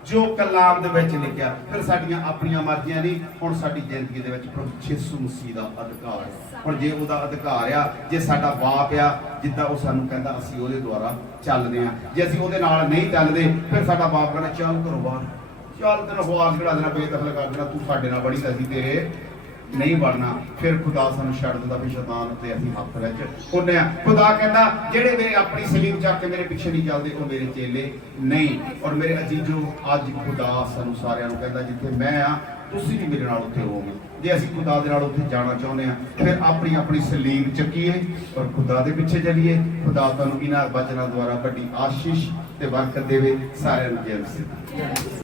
ਜੋ ਕਲਾਮ ਦੇ ਵਿੱਚ ਲਿਖਿਆ। ਫਿਰ ਸਾਡੀਆਂ ਆਪਣੀਆਂ ਮਰਜ਼ੀਆਂ ਨਹੀਂ, ਹੁਣ ਸਾਡੀ ਜ਼ਿੰਦਗੀ ਦੇ ਵਿੱਚ ਪ੍ਰਭੂ ਯਿਸੂ ਮਸੀਹ ਦਾ ਅਧਿਕਾਰ ਹੈ। ਹੁਣ ਜੇ ਉਹਦਾ ਅਧਿਕਾਰ ਆ, ਜੇ ਸਾਡਾ ਬਾਪ ਆ ਜਿੱਦਾਂ ਉਹ ਸਾਨੂੰ ਕਹਿੰਦਾ ਅਸੀਂ ਉਹਦੇ ਦੁਆਰਾ ਚੱਲਦੇ ਆ। ਜੇ ਅਸੀਂ ਉਹਦੇ ਨਾਲ ਨਹੀਂ ਚੱਲਦੇ ਫਿਰ ਸਾਡਾ ਬਾਪ ਕਹਿੰਦਾ ਚੱਲ ਘਰੋਂ ਬਾਹਰ, ਚੱਲ ਤੈਨੂੰ ਆਵਾਜ਼ ਕਢਾ ਦੇਣਾ, ਬੇਦਖਲ ਕਰ ਦੇਣਾ, ਤੂੰ ਸਾਡੇ ਨਾਲ ਬੜੀ ਅਸੀਂ ਤੇਰੇ ਨਹੀਂ ਬਣਨਾ। ਫਿਰ ਖੁਦਾ ਸਾਨੂੰ ਛੱਡ ਦਿੰਦਾ ਵੀ ਸ਼ੈਤਾਨ ਉੱਤੇ ਅਸੀਂ ਹੱਥ ਵਿੱਚ ਹੁੰਦੇ ਆ। ਖੁਦਾ ਕਹਿੰਦਾ ਜਿਹੜੇ ਮੇਰੇ ਆਪਣੀ ਸਲੀਬ ਚੱਕ ਕੇ ਮੇਰੇ ਪਿੱਛੇ ਨਹੀਂ ਚੱਲਦੇ ਉਹ ਮੇਰੇ ਚੇਲੇ ਨਹੀਂ। ਔਰ ਮੇਰੇ ਅਜੀਜ਼ੋ ਅੱਜ ਖੁਦਾ ਸਾਨੂੰ ਸਾਰਿਆਂ ਨੂੰ ਕਹਿੰਦਾ ਜਿੱਥੇ ਮੈਂ ਆ ਤੁਸੀਂ ਵੀ ਮੇਰੇ ਨਾਲ ਉੱਥੇ ਹੋਵੋਗੇ। ਜੇ ਅਸੀਂ ਖੁਦਾ ਦੇ ਨਾਲ ਉੱਥੇ ਜਾਣਾ ਚਾਹੁੰਦੇ ਆ ਫਿਰ ਆਪਣੀ ਆਪਣੀ ਸਲੀਬ ਚੱਕੀਏ ਔਰ ਖੁਦਾ ਦੇ ਪਿੱਛੇ ਚੱਲੀਏ। ਖੁਦਾ ਤੁਹਾਨੂੰ ਇਹਨਾਂ ਵਚਨਾਂ ਦੁਆਰਾ ਵੱਡੀ ਆਸ਼ੀਸ਼ ਤੇ ਬਰਕਤ ਦੇਵੇ। ਸਾਰਿਆਂ ਨੂੰ ਜੈ ਮਸੀਹ।